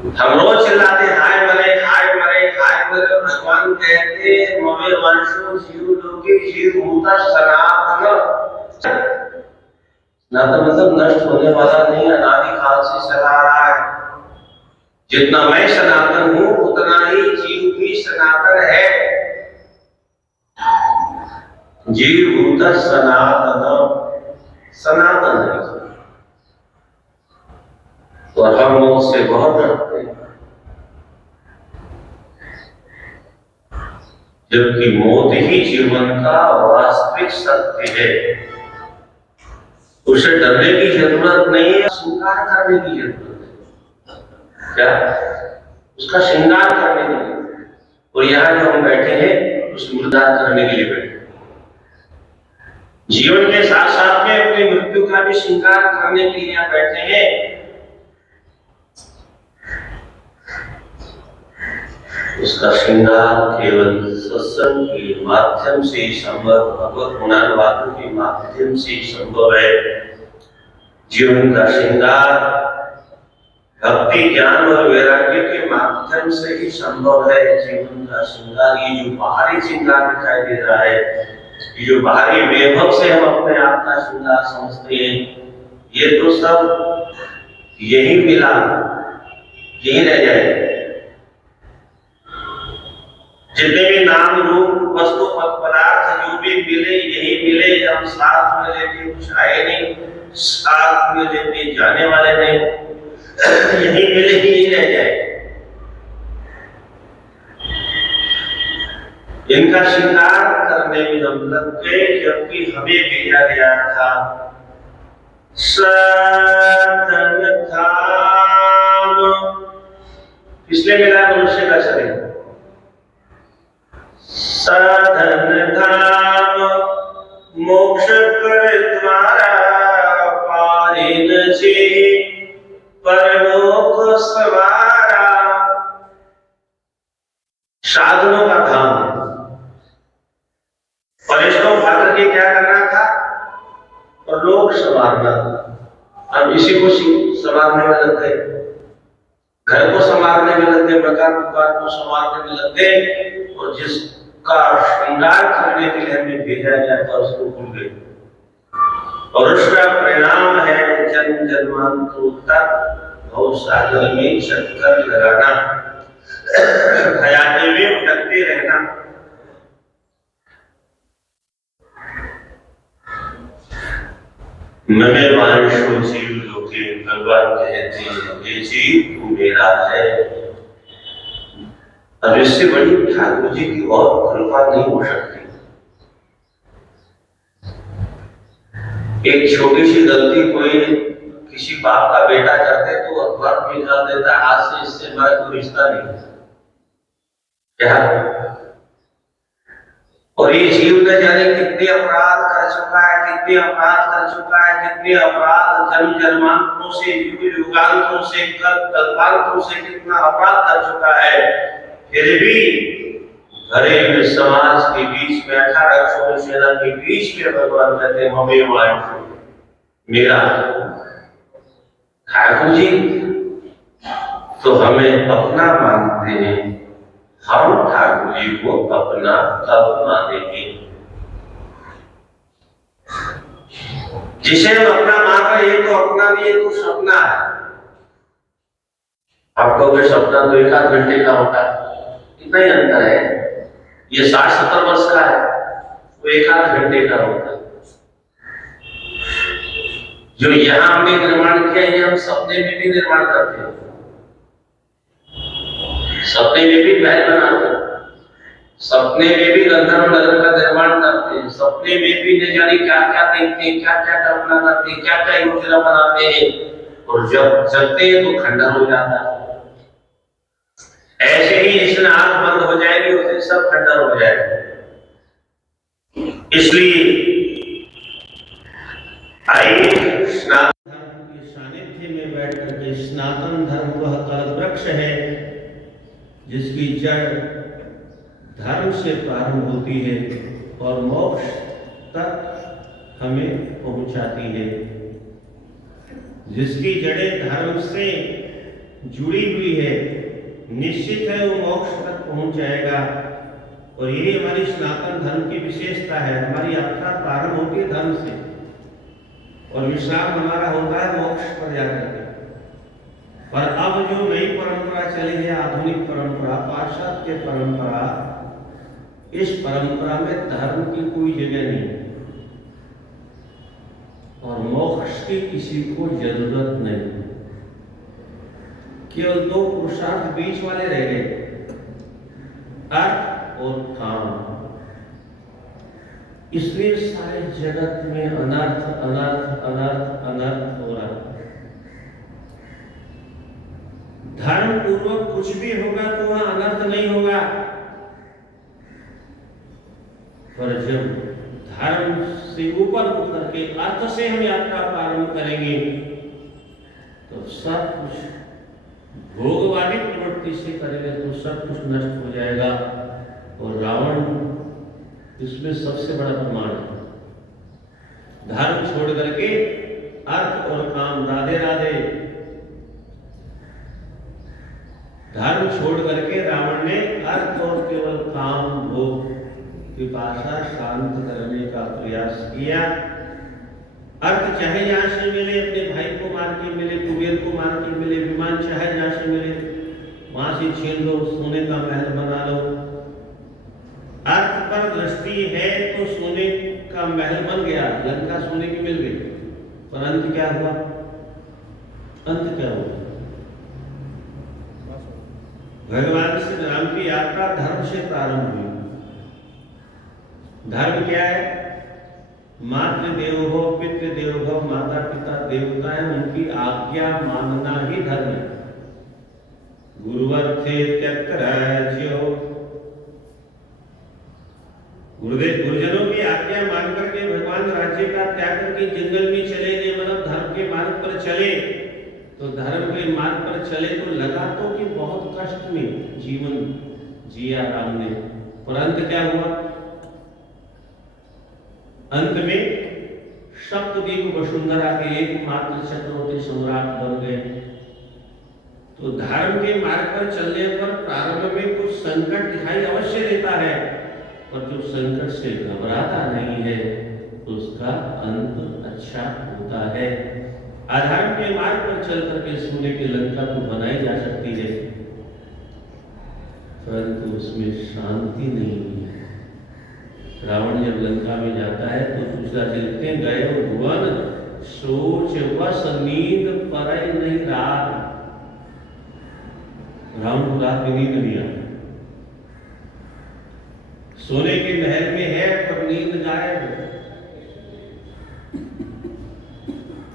हम रोज चिल्लाते हाय मरे हाय मरे हाय मरे। भगवान कहते ममे वंशो जीव लोके जीव भूता सनातन। सनातन मतलब नष्ट होने वाला नहीं, अनादि काल से चला आ रहा है। जितना मैं सनातन हूं उतना ही जीव भी सनातन है। जीव भूत सनातन, सनातन है। और हम उससे बहुत डरते हैं, जबकि मौत ही जीवन का वास्तविक सत्य है। उसे डरने की जरूरत नहीं है, स्वीकार करने की जरूरत है। क्या? उसका श्रृंगार करने के लिए। और यहाँ जो हम बैठे हैं उस मुर्दार करने के लिए बैठे। जीवन के साथ साथ में अपनी मृत्यु का भी श्रृंगार करने के लिए यहाँ बैठे हैं। उसका श्रृंगार केवल सत्संग के माध्यम से ही संभव, भगवत गुणानुवादों के माध्यम से ही संभव है। जीवन का श्रृंगार भक्ति ज्ञान और वैराग्य के माध्यम से ही संभव है। जीवन का श्रृंगार, ये जो बाहरी श्रृंगार दिखाई दे रहा है, ये जो बाहरी वैभव से हम अपने आप का श्रृंगार समझते हैं, ये तो सब यही मिला, यही रह जाए। जितने भी नाम रूप वस्तु पदार्थ जो भी मिले यही मिले। हम साथ में लेके कुछ आए नहीं, साथ में लेके जाने वाले नहीं, यही मिले ही रह जाए। इनका श्रृंगार करने में हम लग गए, जबकि हमें भेजा गया था सतन धाम। इसलिए मिला मनुष्य का शरीर साधन धाम, मोक्ष कर द्वारा पारिन जी परलोक सवारा। साधनों का धाम। वैष्णव भाग के क्या करना था? परलोक संवारना था। अब इसी को संवारने में लग गए, घर को संवारने में लग गए, मकान दुकान को संवारने में लग गए, और जिसका श्रृंगार करने के लिए हमें भेजा गया था उसको भूल गए। और उसका परिणाम है जन्म जन्मांतरों तक भव सागर में चक्कर लगाना, हयाते में भटकते रहना। ममे वांशो जीव लोके, भगवान कहते हैं ये जीव तू मेरा है। अब इससे बड़ी ठाकुर जी की और कृपा नहीं हो सकती। एक छोटी सी गलती कोई किसी बाप का बेटा करते तो अखबार में निकाल देता, आज से इससे हमारा कोई रिश्ता नहीं। क्या? और ये जीव न जाने कितने अपराध कर चुका है, कितने अपराध कर चुका है, कितने अपराध जन्म जन्मांतरों से, युग युगांतरों से, कल्पांतरों से कितना अपराध कर चुका है। फिर भी घरेलू समाज के बीच में, 18 सेना के बीच में भगवान कहते हैं ममे वांशो, मेरा ठाकुर जी तो हमें अपना मानते हैं, हम ठाकुर जी को अपना कब मानेंगे? जिसे हम अपना मान रहे हैं तो अपना भी है तो सपना है। आपको कोई सपना तो 1 आध घंटे का होता है, कितना ही अंतर है। ये 60-70 वर्ष का है, वो 1 आध घंटे का होता है। जो यहां हमने निर्माण किया, ये हम सपने में भी निर्माण करते हैं, सपने में भी महल बनाते हैं, सपने में भी गंधर्व नगर का निर्माण करते हैं, सपने में भी न जाने क्या क्या देखते हैं, क्या क्या कल्पना करते हैं, क्या क्या योजना बनाते हैं, और जब जगते हैं तो खंडन हो जाता है। ऐसे ही जिस दिन आंख बंद हो जाएगी उस दिन सब खंडन हो जाएगा। इसलिए आइए सनातन धर्म के सानिध्य में बैठ करके, सनातन धर्म वह कल्पवृक्ष है जिसकी जड़ धर्म से प्रारंभ होती है और मोक्ष तक हमें पहुंचाती है। जिसकी जड़ें धर्म से जुड़ी हुई है, निश्चित है वो मोक्ष तक पहुंच जाएगा। और यही हमारी सनातन धर्म की विशेषता है। हमारी यात्रा प्रारंभ होती है धर्म से और विश्राम हमारा होता है मोक्ष पर जाकर के। पर अब जो नई परंपरा चली है, आधुनिक परंपरा, पाश्चात्य परंपरा, इस परंपरा में धर्म की कोई जगह नहीं और मोक्ष की किसी को जरूरत नहीं। केवल दो पुरुषार्थ बीच वाले रह गए, अर्थ और काम। इसलिए सारे जगत में अनर्थ अनर्थ अनर्थ अनर्थ हो रहा है। धर्म पूर्वक कुछ भी होगा तो वहां अनर्थ नहीं होगा, पर जब धर्म से ऊपर उतर के अर्थ से हम यात्रा प्रारंभ करेंगे तो सब कुछ भोगवादी प्रवृत्ति से करेंगे तो सब कुछ नष्ट हो जाएगा। और रावण इसमें सबसे बड़ा प्रमाण है। धर्म छोड़ करके अर्थ और काम, राधे राधे, धर्म छोड़ करके रावण ने अर्थ और केवल काम भोग की पाशा शांत करने का प्रयास किया। अर्थ चाहे जहां से मिले, अपने भाई को मार के मिले, कुबेर को मार के मिले, विमान चाहे जहां से मिले वहां से छीन लो, सोने का महल बना लो। अर्थ पर दृष्टि है तो सोने का महल बन गया, लंका सोने की मिल गई, पर अंत क्या हुआ? अंत क्या हुआ? भगवान श्री राम की यात्रा धर्म से प्रारंभ हुई। धर्म क्या है? मातृ देवो पितृ देवो, माता पिता देवता है, उनकी आज्ञा मानना ही धर्म है। गुरुवर थे त्यक्त राज्यो, गुरुजनों की आज्ञा मान करके भगवान राज्य का त्याग करके जंगल में चले गए, मतलब धर्म के मार्ग पर चले। तो धर्म के मार्ग पर चले तो लगा तो कि बहुत कष्ट में जीवन जिया राम ने, पर अंत क्या हुआ? अंत में सप्तद्वीप वसुंधरा के एकमात्र चक्रवर्ती सम्राट बन गए। तो धर्म के मार्ग पर चलने पर प्रारंभ में कुछ संकट दिखाई अवश्य देता है, पर जो संकट से घबराता नहीं है तो उसका अंत अच्छा होता है। अधर्म के मार्ग पर चल करके सोने की लंका तो बनाई जा सकती है, परंतु उसमें शांति नहीं है। रावण जब लंका में जाता है तो दूसरा चलते गए भुवन, सोच वस नींद परई नहीं रात। रावण को रात में नींद नहीं आती, सोने के महल में है पर नींद गायब।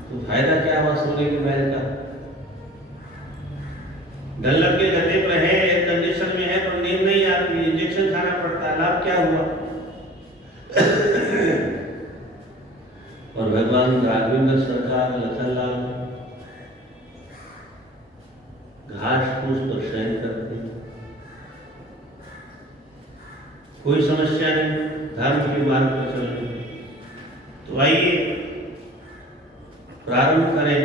तो फायदा क्या हुआ सोने के महल का? डल्लभ के गद्दे पर है, एयर कंडीशन में है, पर नींद नहीं आती, इंजेक्शन खाना पड़ता है, लाभ क्या हुआ? और भगवान राघवेंद्र सरकार लखनलाल घास फूस पर शयन करते, कोई समस्या नहीं, धर्म के मार्ग पर चलते। तो आइए प्रारंभ करें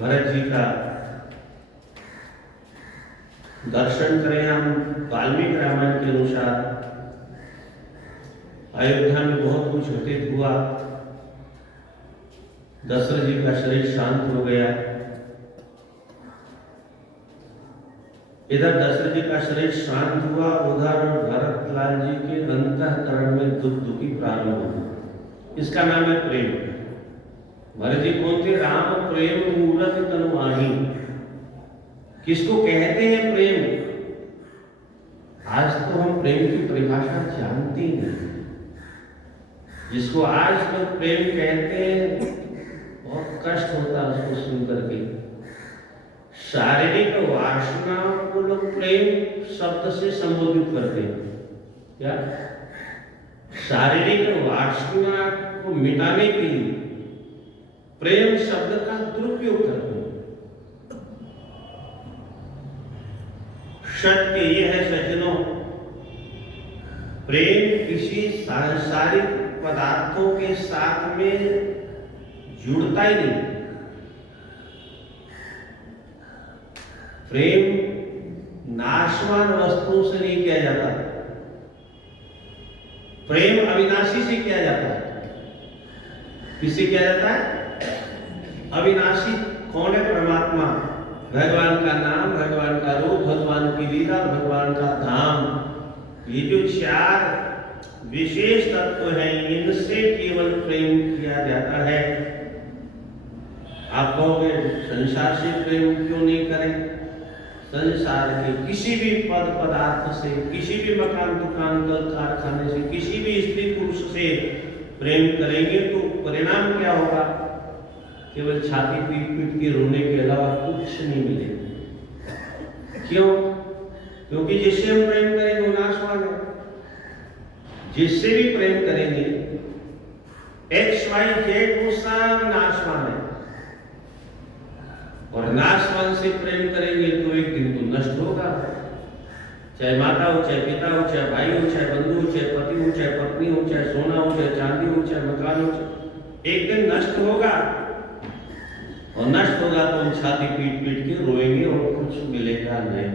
भरत जी का दर्शन करें हम वाल्मीकि रामायण के अनुसार। अयोध्या में बहुत कुछ घटित हुआ, दशरथ जी का शरीर शांत हो गया। इधर दशरथ जी का शरीर शांत हुआ, उधर भरतलाल जी के अंतःकरण में दुख दुखी प्रारंभ हुआ। इसका नाम है प्रेम। भरत जी कौन थे? राम प्रेम मूरत तनुआही। किसको कहते हैं प्रेम? आज तो हम प्रेम की परिभाषा जानते ही नहीं। जिसको आज तक प्रेम कहते हैं बहुत कष्ट होता है उसको सुनकर के। शारीरिक वासनाओं को लोग प्रेम शब्द से संबोधित करते हैं। क्या? शारीरिक वासना को मिटाने के लिए प्रेम शब्द का दुरुपयोग करते हैं। सत्य यह है सज्जनों, प्रेम किसी सांसारिक पदार्थों के साथ में जुड़ता ही नहीं। प्रेम नाशवान वस्तुओं से नहीं किया जाता, प्रेम अविनाशी से किया जाता है। किससे किया जाता है? अविनाशी। कौन है? परमात्मा, भगवान का नाम, भगवान का रूप, भगवान की लीला, भगवान का धाम। ये जो चार विशेष तत्व हैं, इनसे केवल प्रेम किया जाता है। आप कहोगे संसार से प्रेम क्यों नहीं करें? संसार के किसी भी पद पदार्थ से, किसी भी मकान दुकान कल कारखाने से, किसी भी स्त्री पुरुष से प्रेम करेंगे तो परिणाम क्या होगा? केवल छाती पीट पीट के रोने के अलावा कुछ नहीं मिलेगा। क्यों? क्योंकि जिससे हम प्रेम करेंगे वो नाशवान है। जिससे भी प्रेम करेंगे एक्स वाई जेड वो सब नाशवान है, और नाशवान से प्रेम करेंगे तो एक दिन तो नष्ट होगा। चाहे माता हो, चाहे पिता हो, चाहे भाई हो, चाहे बंधु हो, चाहे पति हो, चाहे पत्नी हो, चाहे सोना हो, चाहे चांदी हो, चाहे मकान हो, एक दिन नष्ट होगा। और नष्ट होगा तो हम छाती पीट पीट के रोएंगे और कुछ मिलेगा नहीं।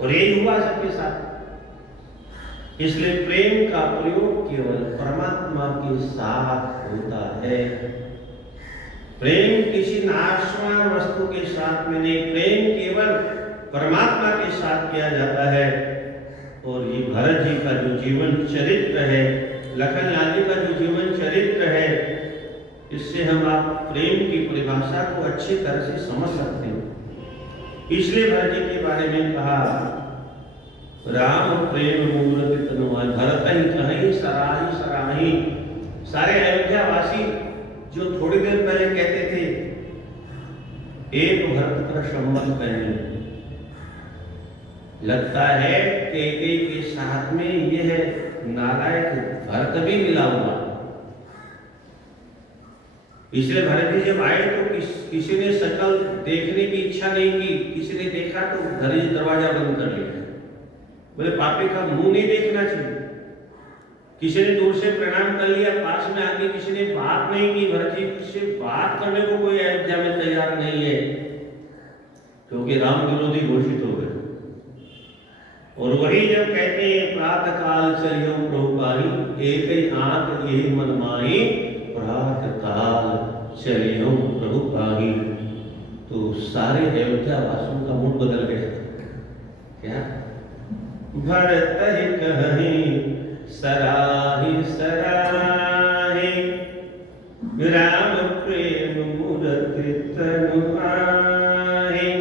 और यही हुआ सबके साथ। इसलिए प्रेम का प्रयोग केवल परमात्मा के साथ होता है। प्रेम किसी नाशवान वस्तु के साथ में नहीं, प्रेम केवल परमात्मा के साथ किया जाता है। और ये भरत जी का जो जीवन चरित्र है, लखन लाल जी का जो जीवन चरित्र है, इससे हम आप प्रेम की परिभाषा को अच्छी तरह से समझ सकते हैं। इसलिए भरत जी के बारे में कहा, राम प्रेम मूर्ति तनुवान, भरत ही कहीं सराही सराही। सारे अयोध्यावासी जो थोड़ी देर पहले कहते थे एक भरत पर संबंध पहने, लगता है कैकेयी के साथ में यह नालायक भरत भी मिला हुआ। इसलिए भरत जी जब आए तो किसी ने शकल देखने की इच्छा नहीं की। किसी ने देखा तो घर ही दरवाजा बंद कर लिया। बोले पापी का मुंह नहीं देखना चाहिए। किसी ने दूर से प्रणाम कर लिया, पास में आके किसी ने बात नहीं की। भरत जी से बात करने को कोई अयोध्या में तैयार नहीं है, क्योंकि राम विरोधी घोषित हो गए। और वही जब कहते हैं प्रातः काल चलियो प्रभु पाई, एक ही आंख यही मन माही, प्रातः काल चलियो प्रभु पाई, तो सारे अयोध्या वासियों का मूड बदल गया। क्या? भरत ही कहीं सराही सराही, राम प्रेम मूर्ति तनु आही।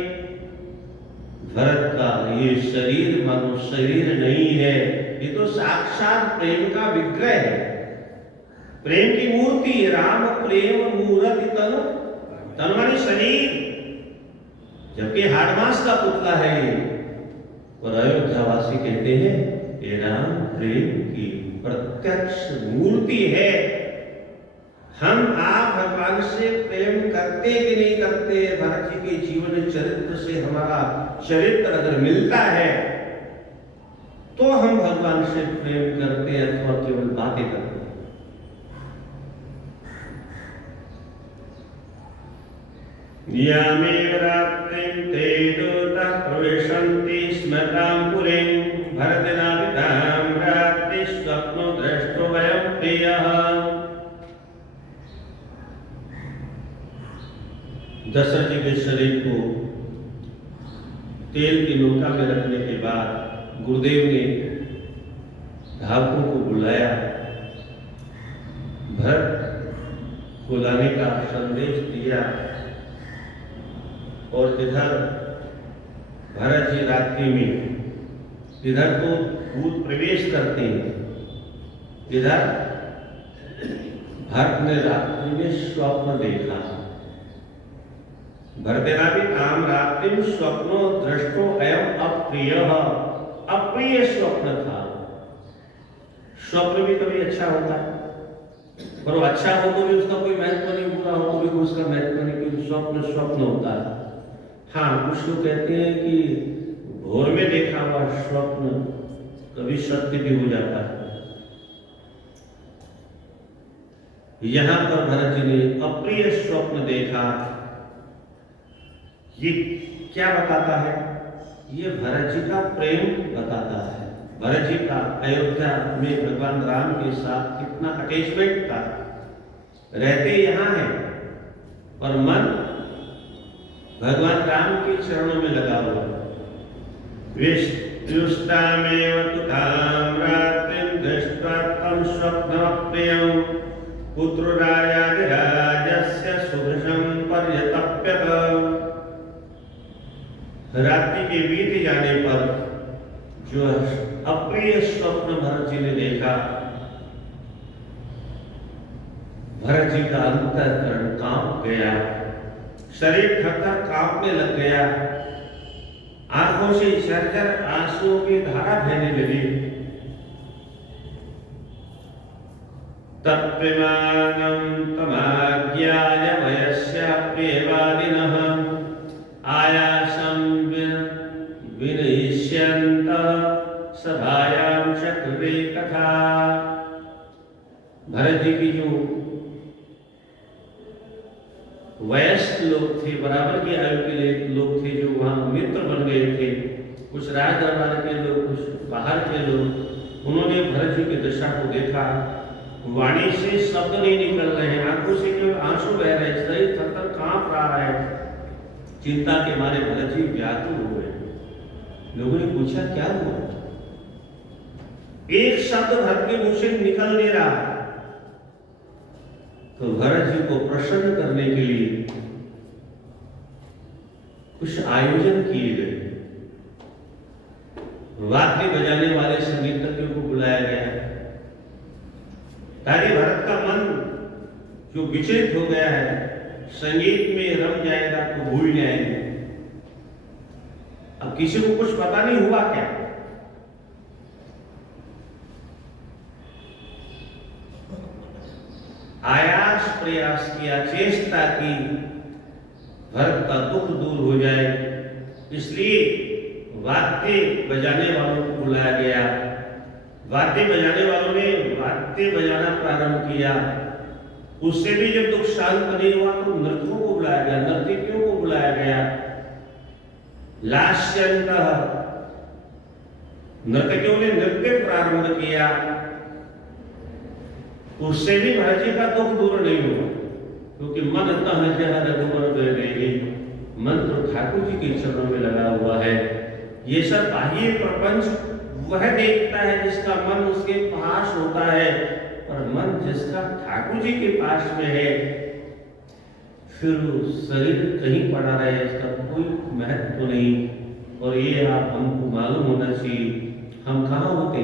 भरत का ये शरीर मनुष्य शरीर नहीं है, ये तो साक्षात प्रेम का विग्रह है, प्रेम की मूर्ति। राम प्रेम मूर्ति तनु, तनु माने शरीर, जबकि हाड़ मांस का पुतला है ये। और अयोध्यावासी कहते हैं ये राम प्रेम की प्रत्यक्ष मूर्ति है। हम आप भगवान से प्रेम करते कि नहीं करते? भरत जी के जीवन चरित्र से हमारा चरित्र अगर मिलता है तो हम भगवान से प्रेम करते हैं, अथवा केवल बातें करते हैं। यामेव रात्रिं ते दूताः प्रविशन्ति स्मृतां पुरीं, भरतेनापितां रात्रि स्वप्नो दृष्टो वयं प्रियः। दशरथ जी के शरीर को तेल की नौका में रखने के बाद गुरुदेव ने धावकों को बुलाया, भरत को लाने का संदेश दिया। और इधर भरत जी रात्रि में इधर तो भूत प्रवेश करते हैं, इधर भरत ने रात्रि में स्वप्न देखा। भरतेनापितां रात्रिं स्वप्नो दृष्टो अयम अप्रियः, अप्रिय स्वप्न था। स्वप्न भी कभी अच्छा होता है, पर वो अच्छा हो तो भी उसका कोई महत्व नहीं, बुरा हो तो भी उसका महत्व नहीं, क्योंकि स्वप्न स्वप्न होता है। हाँ, कुछ लोग कहते हैं कि भोर में देखा हुआ स्वप्न कभी सत्य भी हो जाता है। यहाँ पर भरत जी ने अप्रिय स्वप्न देखा। ये क्या बताता है? ये भरत जी का प्रेम बताता है। भरत जी का अयोध्या में भगवान राम के साथ कितना अटैचमेंट था। रहते यहाँ है पर मन भगवान राम के चरणों में लगा हुआ। विष्टामेव तु ताम्रातिं दृष्ट्वा तं स्वप्नमप्रियं पुत्रराजाधिराजस्य सुभृशं पर्यतप्यत। रात्रि के बीत जाने पर जो अप्रिय स्वप्न भरत जी ने देखा, भरत जी का अंतःकरण कांप गया, शरीर थर-थर कांपने लग गया, आंखों से झरझर आंसुओं की धारा बहने लगी। तप्यमानं तमाज्ञाय वयस्य प्रियवादिनः आयासं विनयिष्यन्तः सभायां चक्रे कथा। भरत जी की जो वयस्क लोग थे, बराबर की आयु के लोग थे, जो वहाँ मित्र बन गए थे, कुछ राज दरबार के लोग, कुछ बाहर के लोग, उन्होंने भरत जी की दशा को देखा। वाणी से शब्द नहीं निकल रहे हैं, आंखों से केवल आंसू बह रहे हैं, शरीर थर-थर कांप रहा है। चिंता के मारे भरत जी व्याकुल हो गए। लोगों ने पूछा क्या हुआ? एक शब्द भरत के मुंह से निकल नहीं रहा। तो भरत जी को प्रसन्न करने के लिए कुछ आयोजन किए गए। वाद्य बजाने वाले संगीतज्ञों को बुलाया गया ताकि भरत का मन जो विचलित हो गया है, संगीत में रम जाएगा तो भूल जाएंगे। अब किसी को कुछ पता नहीं हुआ क्या? आयास प्रयास किया, चेष्टा की भरत का दुख दूर हो जाए, इसलिए वाद्य बजाने वालों को बुलाया गया। वाद्य बजाने वालों ने वाद्य बजाना प्रारंभ किया। उससे भी जब दुख शांत नहीं हुआ तो नर्तकों को बुलाया गया, नर्तकियों को बुलाया गया। लास्यन्तः नर्तकियों ने नृत्य प्रारंभ किया। उससे भी भरत जी का दुख दूर नहीं हुआ, क्योंकि मन रघुवर गए, मन तो ठाकुर जी के चरणों में लगा हुआ है। ये सब बाह्य प्रपंच वह देखता है जिसका मन उसके पास होता है, और मन जिसका ठाकुर जी के पास में है, फिर शरीर कहीं पड़ा रहे इसका कोई महत्व तो नहीं। और ये आप हमको मालूम होना चाहिए, हम कहाँ होते?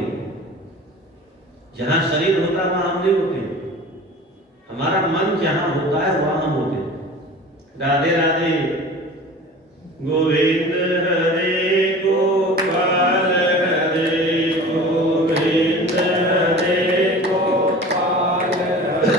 जहां शरीर होता है वहां हम नहीं होते। हमारा मन जहां होता है वहां हम होते। राधे राधे। गोविंद हरे गोपाल हरे गोविंद हरे गोपाल हरे।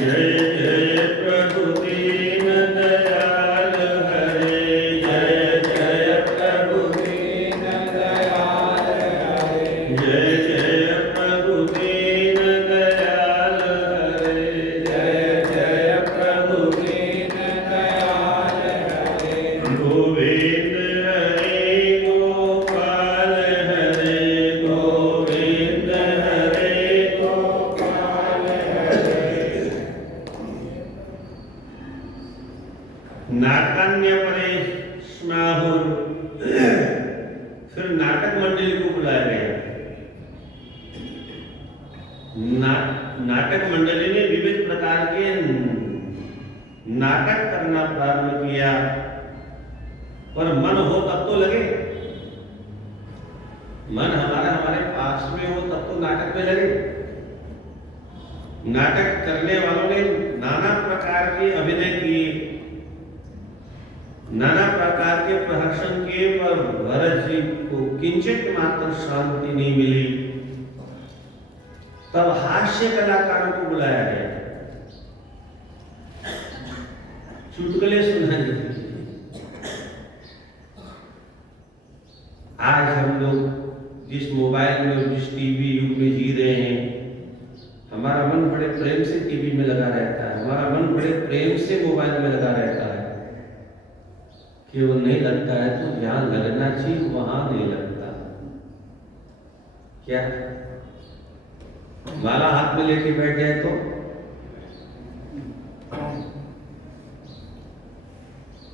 जय जय प्रभु दीन दयाल हरे, जय जय प्रभु दीन दयाल हरे, जय जय प्रभु दीन दयाल हरे, जय जय प्रभु दीन दयाल हरे। गोविंद हरे गोपाल हरे गोविंद हरे गोपाल हरे। नाटकान्य परेश्माहुर। फिर नाटक मंडली को बुलाया गया। नाटक मंडली ने विविध प्रकार के नाटक करना प्रारंभ किया, पर मन हो तब तो लगे। मन हमारे पास में हो तब तो नाटक में लगे। नाटक करने वालों ने नाना प्रकार के अभिनय किए, नाना प्रकार के प्रहसन किए, पर भरत जी को किंचित मात्र शांति नहीं मिली। तब हास्य कलाकारों को बुलाया गया, चुटकुले सुनाने। आज हम लोग जिस मोबाइल में, जिस टीवी युग में जी रहे हैं, हमारा मन बड़े प्रेम से टीवी में लगा रहता है, हमारा मन बड़े प्रेम से मोबाइल में लगा रहता है। केवल नहीं लगता है तो जहां लगना चाहिए वहां नहीं लगता। क्या माला हाथ में लेके बैठ जाए तो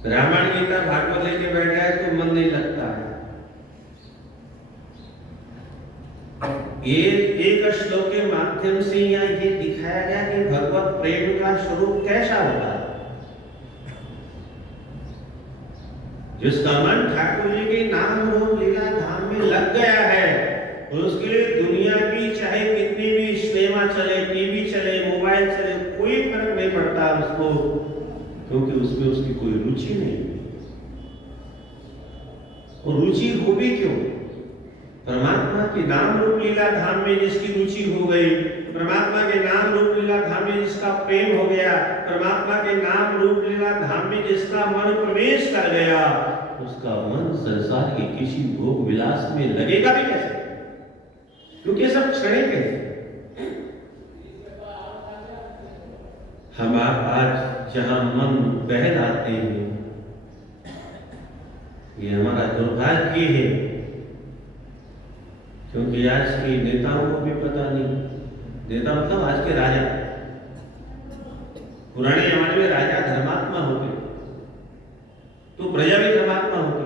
रामायण गीता भागवत लेके बैठ जाए तो मन नहीं लगता है। ये एक श्लोक के माध्यम से यहाँ ये दिखाया गया कि भगवत प्रेम का स्वरूप कैसा होता है। जिसका मन ठाकुर जी के नाम रूप लीला धाम में लग गया है और उसके लिए दुनिया की चाहे कितनी भी सिनेमा चले, टीवी चले, मोबाइल चले, कोई फर्क नहीं पड़ता उसको, क्योंकि उसमें उसकी कोई रुचि नहीं। और रुचि हो भी क्यों? परमात्मा के नाम रूप लीला धाम में जिसकी रुचि हो गई, परमात्मा के नाम रूप लीला धाम में जिसका प्रेम हो गया, परमात्मा के नाम रूप लीला धाम में जिसका मन प्रवेश कर गया, उसका मन संसार के किसी भोग विलास में लगेगा भी कैसे? क्योंकि सब क्षणिक है। हम आज जहां मन बहल आते हैं, ये हमारा दुर्भाग्य है, क्योंकि आज के नेताओं को भी पता नहीं। नेता मतलब आज के राजा। पुराने जमाने में राजा धर्मात्मा होते तो प्रजा भी धर्मात्मा होती।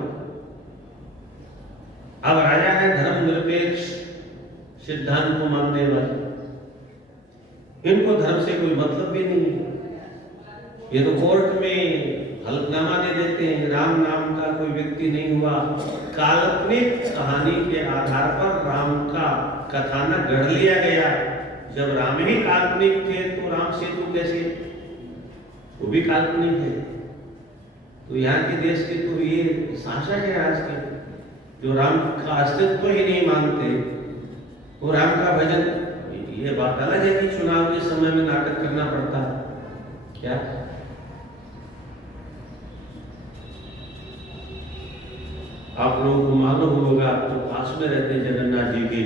अब राजा है धर्मनिरपेक्ष सिद्धांत को मानने वाले, इनको धर्म से कोई मतलब भी नहीं है। ये तो कोर्ट में हलफनामा दे देते हैं, राम नाम का कोई व्यक्ति नहीं हुआ। काल्पनिक कहानी के आधार पर राम का कथानक गढ़ लिया गया। जब राम ही काल्पनिक थे तो राम सेतु कैसे? वो भी काल्पनिक है। तो यहाँ के देश के तो ये शासक है आज के, जो राम का अस्तित्व ही नहीं मानते, वो राम का भजन। ये बात अलग है कि चुनाव के समय में नाटक करना पड़ता क्या? आप लोगों को मालूम होगा, आप तो पास में रहते हैं जगन्नाथ जी के।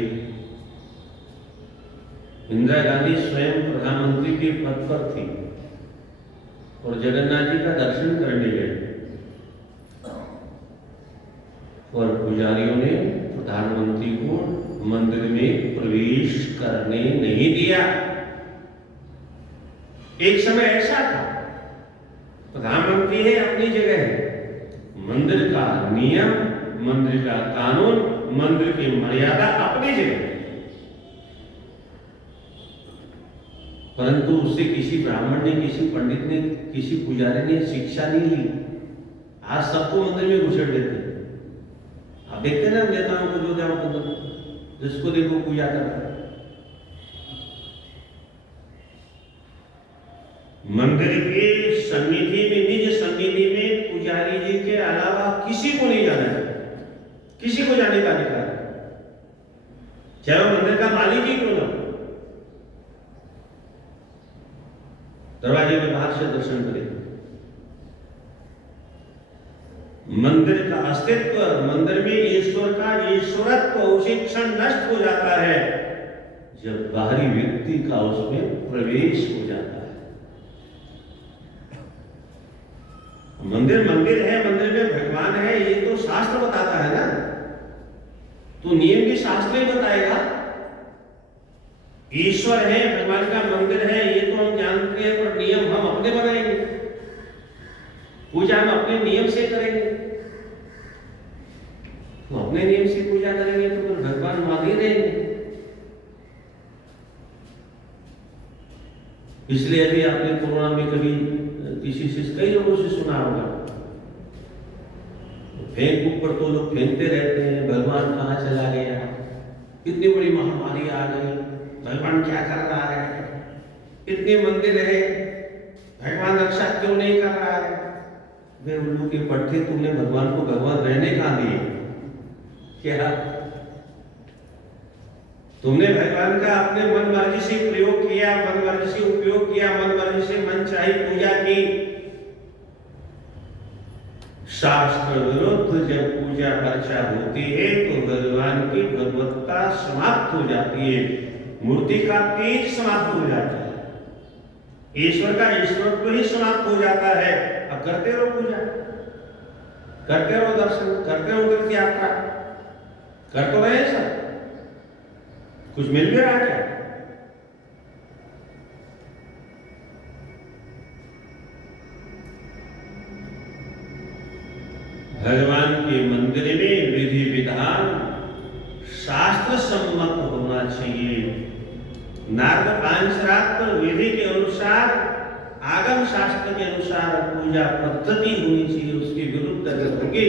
इंदिरा गांधी स्वयं प्रधानमंत्री के पद पर थी और जगन्नाथ जी का दर्शन करने गए और पुजारियों ने प्रधानमंत्री को मंदिर में प्रवेश करने नहीं दिया। एक समय ऐसा था, प्रधानमंत्री है अपनी जगह है, मंदिर का नियम, मंदिर का कानून, मंदिर की मर्यादा अपनी जगह, परंतु उससे किसी ब्राह्मण ने, किसी पंडित ने, किसी पुजारी ने शिक्षा नहीं ली। आज सबको मंदिर में घुसेड़ देते हैं। आप देखते ना नेताओं को, जो जाओ मंदिर, जिसको देखो पूजा कर रहा है। मंदिर के सन्निधि में, निज सन्निधि में पुजारी जी के अलावा किसी को नहीं जाना है, किसी को जाने का अधिकार, चाहे वो मंदिर का मालिक ही क्यों ना। दरवाजे में बाहर से दर्शन करें। मंदिर का अस्तित्व, मंदिर में ईश्वर का ईश्वरत्व उसी क्षण नष्ट हो जाता है जब बाहरी व्यक्ति का उसमें प्रवेश हो जाता है। मंदिर मंदिर है, मंदिर में भगवान है, ये तो शास्त्र बताता है ना, तो नियम भी शास्त्र ही बताएगा। ईश्वर है, भगवान का मंदिर है, ये तो हम जानते हैं, पर नियम हम अपने बनाएंगे, पूजा हम अपने नियम से करेंगे। तो अपने नियम से पूजा करेंगे तो फिर भगवान मान ही रहेंगे। इसलिए अभी आपने कोरोना में कभी किसी से, कई लोगों से सुना होगा, फेंक ऊपर तो लोग फेंकते रहते हैं, भगवान कहाँ चला गया, कितनी बड़ी महामारी आ गई, भगवान क्या कर रहा है, इतने मंदिर है, भगवान रक्षा क्यों नहीं कर रहा है। वे उल्लू के पट्टे, तुमने भगवान को भगवान रहने कहाँ दिए? क्या तुमने भगवान का अपने मन मर्जी से प्रयोग किया, मन मर्जी से उपयोग किया, मन मर्जी से मनचाही पूजा की। शास्त्र विरुद्ध जब पूजा अर्चा होती है तो भगवान की भगवत्ता समाप्त हो जाती है, मूर्ति का तेज समाप्त हो जाता है, ईश्वर का ईश्वरत्व ही समाप्त हो जाता है। अब करते रहो पूजा, करते रहो दर्शन, करते रहो तीर्थ यात्रा, कर तो रहे सब, कुछ मिल भी रहा क्या? भगवान के मंदिर में विधि विधान शास्त्र सम्मत होना चाहिए। नारद पांचरात्र विधि के अनुसार, आगम शास्त्र के अनुसार पूजा पद्धति होनी चाहिए। उसके विरुद्ध अगर होगी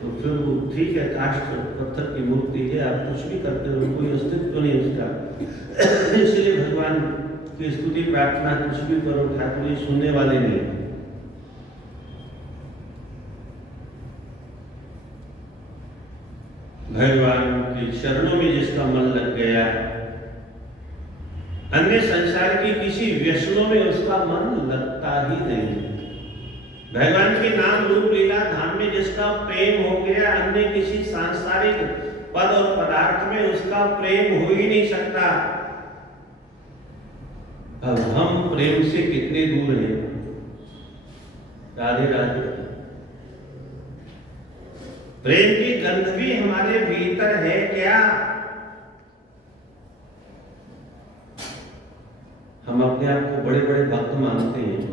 तो फिर वो ठीक है, काष्ठ पत्थर की मूर्ति है, आप कुछ भी करते हो, कोई अस्तित्व नहीं उसका। इसलिए भगवान की स्तुति प्रार्थना कुछ भी करो, ठाकुर जी सुनने वाले नहीं। भगवान के चरणों में जिसका मन लग गया, अन्य संसार की किसी व्यसनों में उसका मन लगता ही नहीं। भगवान के नाम रूप लीला धाम में जिसका प्रेम हो गया, अन्य किसी सांसारिक पद और पदार्थ में उसका प्रेम हो ही नहीं सकता। अब हम प्रेम से कितने दूर हैं? राधे राधे। प्रेम की गंध भी हमारे भीतर है क्या? हम अपने आप को बड़े बड़े भक्त मानते हैं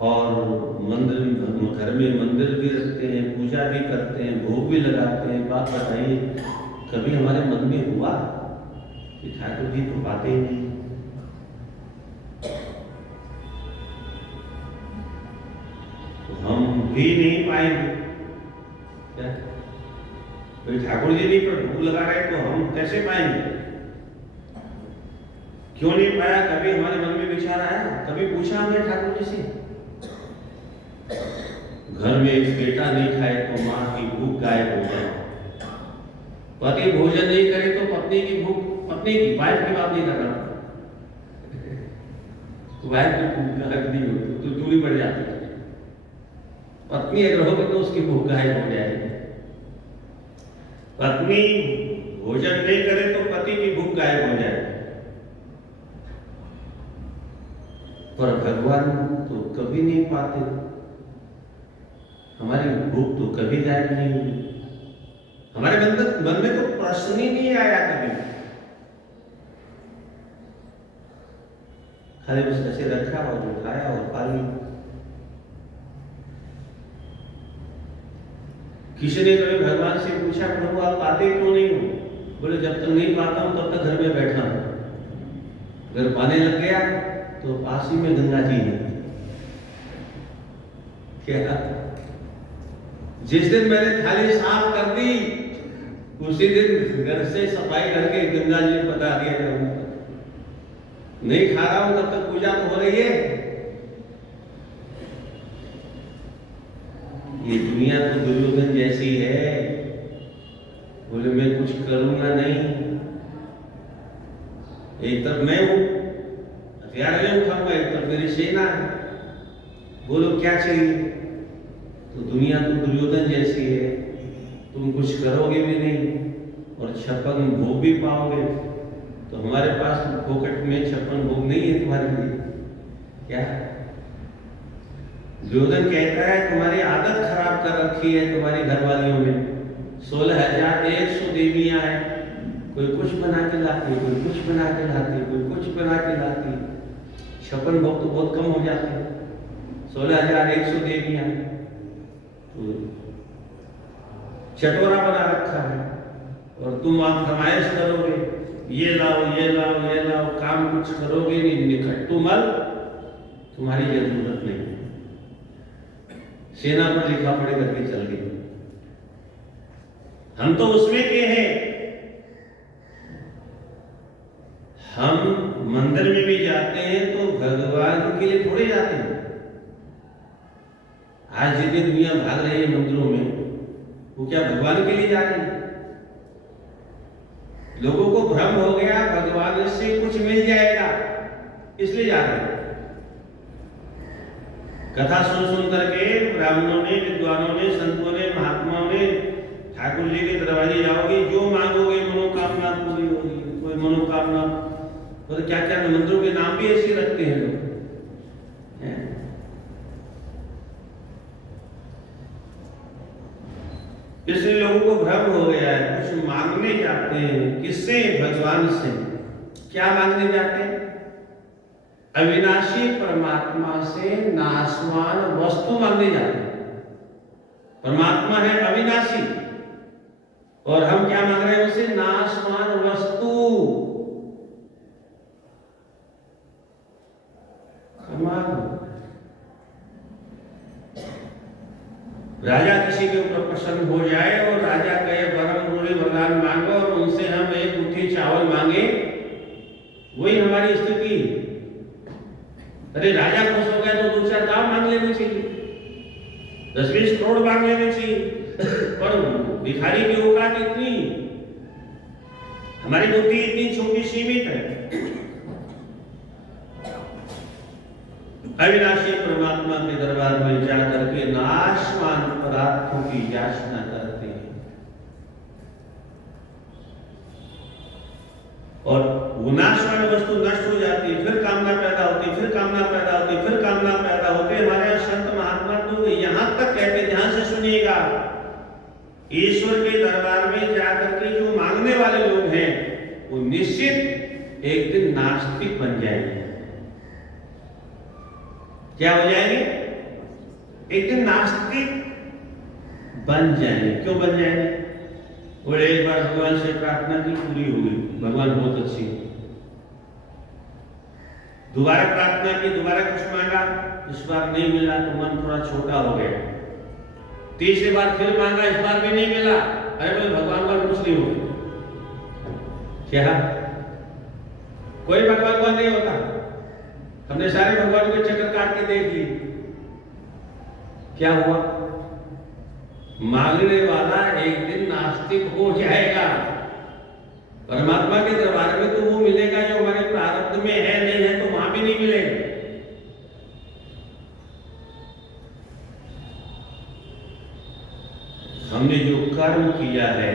और मंदिर, घर में मंदिर भी रखते हैं, पूजा भी करते हैं, भोग भी लगाते हैं। बात बताइए, कभी हमारे मन में हुआ कि ठाकुर जी तो पाते ही नहीं? तो हम भी नहीं पाएंगे क्या? भाई ठाकुर जी नहीं पर भोग लगा रहे तो हम कैसे पाएंगे? क्यों नहीं पाया? कभी हमारे मन में विचार आया? कभी पूछा हमने ठाकुर जी से? घर में एक बेटा नहीं खाए तो माँ की भूख गायब हो जाए, पति भोजन नहीं करे तो पत्नी की भूख, पत्नी की, वाइफ की बात नहीं कर रहा, वाइफ की भूख गायब नहीं होती तो दूरी बढ़ जाती है। पत्नी अगर होगी तो उसकी भूख गायब हो जाएगी। पत्नी भोजन नहीं करे तो पति की भूख गायब हो जाएगी। पर भगवान तो कभी नहीं पाते, हमारी भूख तो कभी गायब नहीं हुई। हमारे मन में तो प्रश्न ही नहीं आया कभी। खाली बस ऐसे रखा और उठाया और पाली। किसी ने कभी भगवान से पूछा, प्रभु आप पाते क्यों नहीं हो? बोले जब तक नहीं पाता हूं तब तक घर में बैठा हूं, अगर पाने लग गया तो पास ही में गंगा जी है। क्या? जिस दिन मैंने थाली साफ कर दी उसी दिन घर से सफाई करके गंगा जी को बता दिया जाऊंगा। नहीं खा रहा हूं तब तक पूजा तो हो रही है। ये दुनिया तो दुर्योधन जैसी है, बोले मैं कुछ करूंगा नहीं, एक तरफ मैं हूं हथियार में उठाऊंगा, एक तरफ मेरी सेना है, बोलो क्या चाहिए? तो दुनिया तो दुर्योधन जैसी है, तुम कुछ करोगे भी नहीं और 56 भोग भी पाओगे। तो हमारे पास फोकट में 56 भोग नहीं है तुम्हारे लिए क्या? दुर्योधन कहता है तुम्हारी आदत खराब कर रखी है तुम्हारी घरवालियों में। 16,100 देवियां हैं, कोई कुछ बना के लाती, कोई कुछ बना के लाती, कोई कुछ बना के लाती। 56 भोग तो बहुत कम हो जाते हैं, 16,100 देवियां तो चटोरा बना रखा है। और तुम आप फरमाइश करोगे ये लाओ ये लाओ ये लाओ, काम कुछ करोगे नहीं, निखट्टू मल, तुम्हारी जरूरत नहीं। सेना पर लिखा पढ़े करके चल गई। हम तो उसमें के हैं, हम मंदिर में भी जाते हैं तो भगवान के लिए थोड़े जाते हैं। आज जितनी दुनिया भाग रही है मंदिरों में, वो क्या भगवान के लिए जा रही है? लोगों को भ्रम हो गया भगवान से कुछ मिल जाएगा इसलिए जा रहे हैं। कथा सुन सुन करके ब्राह्मणों ने, विद्वानों ने, संतों ने, महात्माओं ने ठाकुर जी के दरवाजे जाओगे, जो मांगोगे मनोकामना पूरी होगी। कोई मनोकामना, तो क्या क्या मंदिरों के नाम भी ऐसे रखते हैं लोग। इसलिए लोगों को भ्रम हो गया है, कुछ मांगने जाते हैं। किससे? भगवान से। क्या मांगने जाते हैं? अविनाशी परमात्मा से नाशवान वस्तु मांगने जाते हैं। परमात्मा है अविनाशी और हम क्या मांग रहे हैं उसे? नाशवान वस्तु। राजा किसी के ऊपर प्रसन्न हो जाए और राजा कहे वरम रूढ़ी वरदान मांगो और उनसे हम एक मुट्ठी चावल मांगे, वही हमारी स्थिति। अरे राजा खुश हो गया तो 2-4 गांव मांग लेने चाहिए, 10-20 करोड़ मांग लेने चाहिए, पर भिखारी की औकात इतनी, हमारी बुद्धि इतनी छोटी सीमित है। अविनाशी परमात्मा के दरबार में जाकर के नाशवान पदार्थों की याचना करते हैं और वो नाशवान वस्तु नष्ट हो जाती है, फिर कामना पैदा होती, फिर कामना पैदा होती, फिर कामना पैदा होते। हमारे संत महात्मा तो यहां तक कहते, ध्यान से सुनिएगा, ईश्वर के दरबार में जाकर के जो मांगने वाले लोग हैं वो निश्चित एक दिन नास्तिक बन जाएंगे। क्या हो जाएंगे? एक दिन नास्तिक बन जाएंगे। क्यों बन जाएंगे? बोले एक बार भगवान से प्रार्थना की, पूरी हो गई, भगवान बहुत अच्छी है। दोबारा प्रार्थना की, दोबारा कुछ मांगा, इस बार नहीं मिला तो मन थोड़ा छोटा हो गया। तीसरी बार फिर मांगा, इस बार भी नहीं मिला, अरे बोले भगवान पर कुछ नहीं हो। क्या कोई भगवान को नहीं होता? हमने सारे भगवान के चक्कर काट के देख लिए, क्या हुआ? मांगने वाला एक दिन नास्तिक हो जाएगा। परमात्मा के दरबार में तो वो मिलेगा जो हमारे प्रारब्ध में है, नहीं है तो वहां भी नहीं मिलेगा। हमने जो कर्म किया है,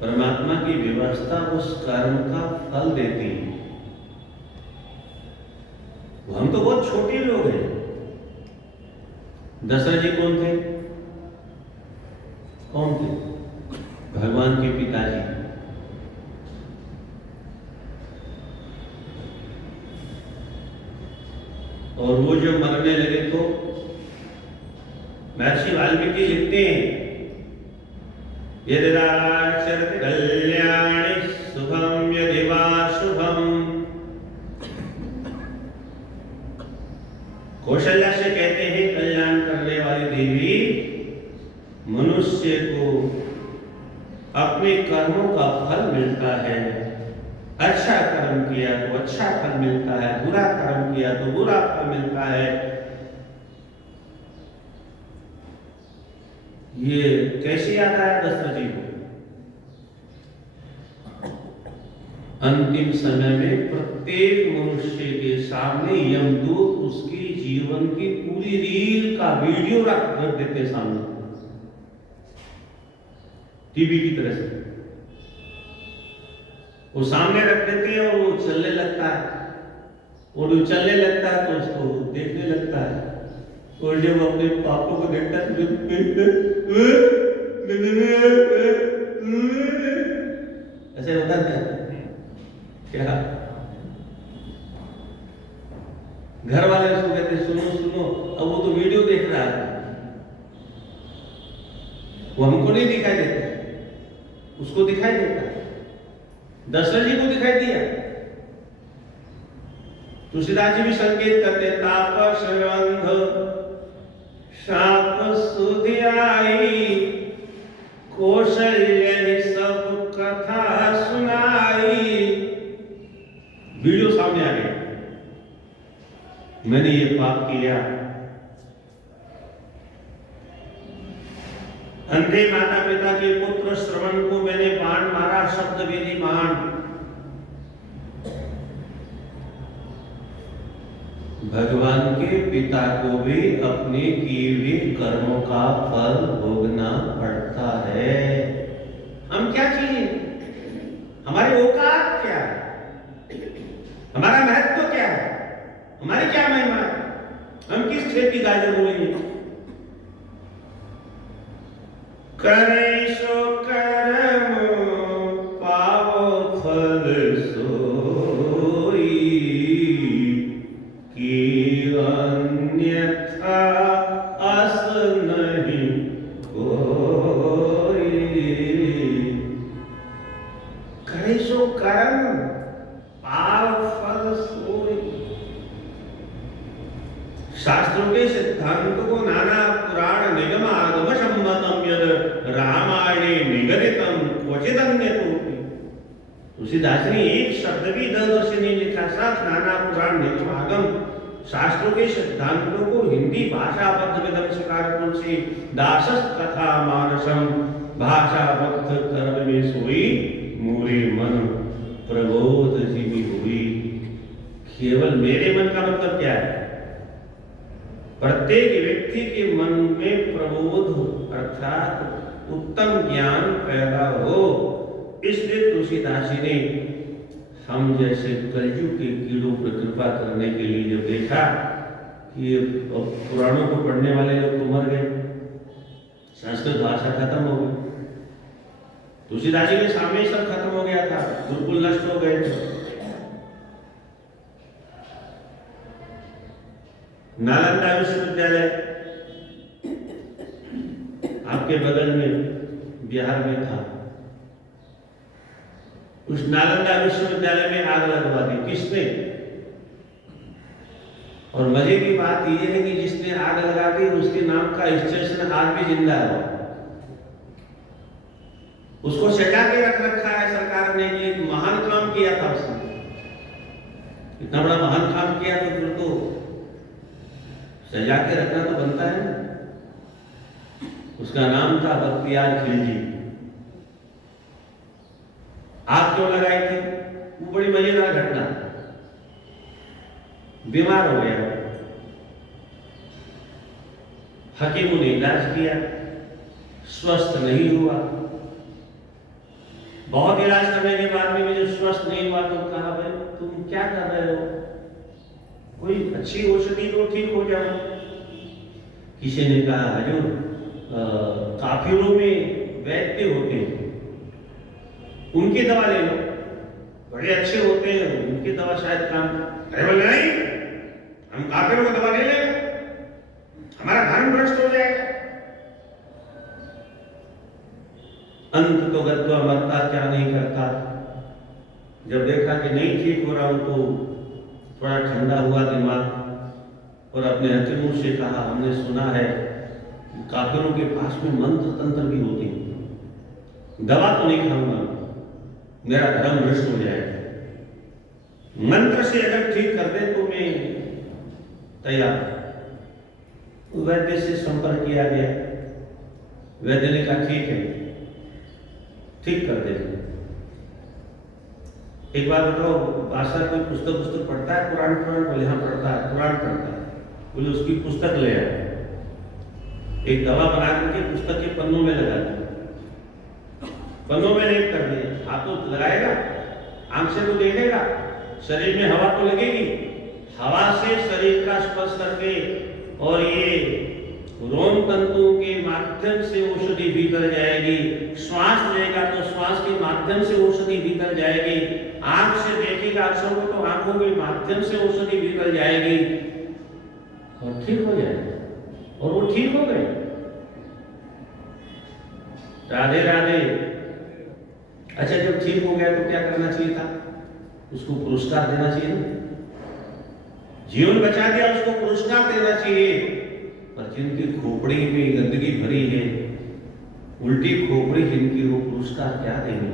परमात्मा की व्यवस्था उस कर्म का फल देती है। हम तो बहुत छोटे लोग हैं। दशरथ जी कौन थे? कौन थे? भगवान के पिताजी। और वो जब मरने लगे तो महर्षि वाल्मीकि लिखते हैं, यदिराचरति कल्याणी शुभम यदि वा शुभम। कौशल्या से कहते हैं कल्याण करने वाली देवी मनुष्य को अपने कर्मों का फल मिलता है। अच्छा कर्म किया तो अच्छा फल मिलता है, बुरा कर्म किया तो बुरा फल मिलता है। ये कैसे याद आया दशरथ जी को? अंतिम समय में प्रत्येक मनुष्य के सामने यमदूत उसकी जीवन की पूरी रील का वीडियो रख देते सामने, टीवी की तरह से वो सामने रख देते हैं और वो चलने लगता है, और वो चलने लगता है तो उसको देखने लगता है। और जब अपने पापों को देखता है तो ऐसे होता है क्या? घर वाले उसको कहते सुनो सुनो, अब वो तो वीडियो देख रहा है, वो हमको नहीं दिखाई देता, उसको दिखाई देता है। दशरथ जी को दिखाई दिया। तुलसीदास जी भी संकेत करते, तापस बंध शाप सुधि आई, कौशल्य सब कथा सुनाई। वीडियो सामने आ गया, मैंने ये पाप किया। अंधे माता पिता के पुत्र श्रवण को मैंने बाण मारा, शब्द विधि बाण। भगवान के पिता को भी अपने किए हुए कर्मों का फल भोगना पड़ता है। हम क्या चाहिए? हमारी औकात क्या है? हमारा महत्व क्या है? हमारी क्या महिमा है? हम किस खेत की गाजर बोलेंगे? करे सो कर्म पावो फल सोई, कि अन्यथा अस नहीं कोई। करे सो कर्म पाव फल सोई। शास्त्रों के सिद्धांत को नाना पुराण निगम आगम सम्मतम यद रामायणे निगदितम क्वचिदन्यतोपि। तुलसीदास ने एक शब्द भी इधर से नहीं लिखा, सब नाना पुराण निगम आगम शास्त्रों के सिद्धांतों को हिंदी भाषा बद्ध विदंशकारकों से दासस कथा मानसम भाषा बद्ध कर्म में सोई, मोरे मन प्रबोध जीवी हुई। केवल मेरे मन का मतलब क्या है? प्रत्येक व्यक्ति के मन में प्रबोध अर्थात उत्तम ज्ञान पैदा हो। इसलिए तुलसीदास जी ने हम जैसे कलयुग के कीड़ों पर कृपा करने के लिए जब देखा कि ये पुराणों को पढ़ने वाले लोग तो मर गए, संस्कृत भाषा खत्म हो गई, तुलसीदास जी के सामने सब खत्म हो गया था, गुरुकुल नष्ट हो गए थे। नालंदा विश्वविद्यालय आपके बगल में बिहार में था, उस नालंदा विश्वविद्यालय में आग लगवा दी किसने? और मजे की बात यह है कि जिसने आग लगा दी उसके नाम का स्टेशन आज भी जिंदा है, उसको सजा के रख रखा है सरकार ने। ये महान काम किया था उसने, इतना बड़ा महान काम किया तो फिर तो सजा के रखना तो बनता है ना। उसका नाम था बख्तियार खिलजी। आग क्यों लगाई थी? वो बड़ी मजेदार घटना। बीमार हो गया, हकीमों ने इलाज किया, स्वस्थ नहीं हुआ। बहुत इलाज करने के बाद में जब स्वस्थ नहीं हुआ तो कहा, भाई तुम क्या कर रहे हो, कोई अच्छी औषधि तो ठीक हो जाओ। किसी ने कहा, हजूर काफिरों में वैद्य होते हैं, उनकी दवा ले लो, बड़े अच्छे होते हैं, उनकी दवा शायद काम। अरे बोले नहीं, हम काफिरों को दवा ले लेंगे, हमारा धर्म भ्रष्ट हो जाएगा। अंत तो गत्वा मरता क्या नहीं करता। जब देखा कि नहीं ठीक हो रहा हूं तो थोड़ा ठंडा हुआ दिमाग और अपने हकीमों से कहा, हमने सुना है काफिरों के पास में मंत्र तंत्र भी होते हैं, दवा तो नहीं खाऊंगा, मेरा धर्म भ्रष्ट हो जाएगा। मंत्र से अगर ठीक कर दे तो मैं तैयार। वैद्य से संपर्क किया गया, वैद्य ने कहा ठीक है, ठीक कर दे। एक बार बताओ, भाषा कोई पुस्तक पढ़ता है पुराण? बोले हाँ पढ़ता है, पुराण पढ़ता है। बोले उसकी पुस्तक ले आए, एक दवा बना करके पुस्तक के पन्नों में लगा दी, पन्नों में लेप कर दिया। हाथ तो लगाएगा, आंख से तो देखेगा, शरीर में हवा तो लगेगी, हवा से शरीर का स्पर्श करके और ये रोम तंतुओं के माध्यम से औषधि भीतर जाएगी। श्वास लेगा तो श्वास के माध्यम से औषधि भीतर जाएगी। आंख से देखेगा अक्षरों को तो आंखों के माध्यम से औषधि भीतर जाएगी और ठीक हो जाएगा। और वो ठीक हो गए। राधे राधे। अच्छा, जब ठीक हो गया तो क्या करना चाहिए था? उसको पुरस्कार देना चाहिए ना। जीवन बचा दिया, उसको पुरस्कार देना चाहिए। पर जिनकी खोपड़ी में गंदगी भरी है, उल्टी खोपड़ी जिनकी, वो पुरस्कार क्या देंगे?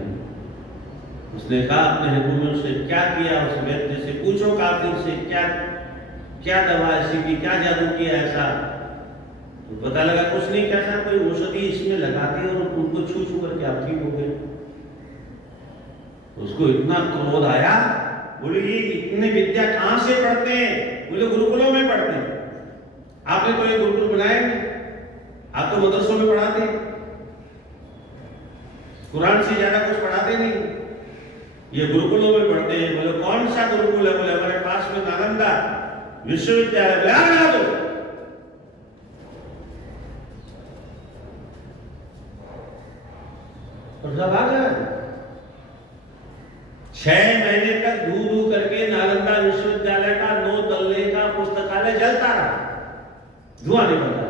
उसने कहा अपने हुक्मों से क्या किया, उस व्यक्ति से पूछो, काफिर से क्या क्या दवा ऐसी की, क्या जादू किया ऐसा? तो पता लगा कुछ नहीं, कैसा कोई औषधि इसमें लगा दी और उनको छू छू करके आप ठीक हो गए। उसको इतना क्रोध आया, बोले ये इतने विद्या कहां से पढ़ते हैं? बोले गुरुकुलों में पढ़ते हैं। आपने तो ये गुरुकुल बनाए नहीं, आप तो मदरसों में पढ़ाते, कुरान से ज्यादा कुछ पढ़ाते नहीं, ये गुरुकुलों में पढ़ते हैं। बोले कौन सा गुरुकुल है? बोले हमारे पास में नालंदा विश्वविद्यालय। बना दो। और सब आ गया। 6 महीने तक धू धू करके नालंदा विश्वविद्यालय का 9 तल्ले का पुस्तकालय जलता रहा, धुआं निकलता।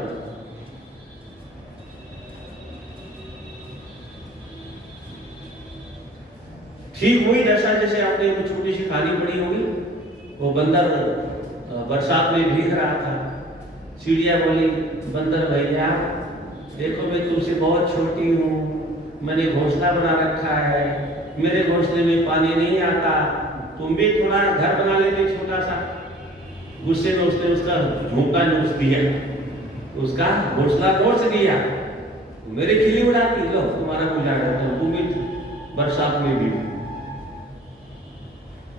ठीक वही दशा जैसे आपने एक छोटी सी कहानी पढ़ी होगी, वो बंदर बरसात में भीग रहा था। चिड़िया बोली, बंदर भैया देखो मैं तुमसे बहुत छोटी हूँ, मैंने घोंसला बना रखा है, मेरे घोंसले में पानी नहीं आता, तुम भी थोड़ा घर बना लेते छोटा सा। गुस्से में उसने उसका झोंका नोच दिया, उसका घोंसला नोच दिया। मेरी खिल्ली उड़ाती, लो तुम्हारा गुजारा करता हूं, तुम भी बरसात में भी।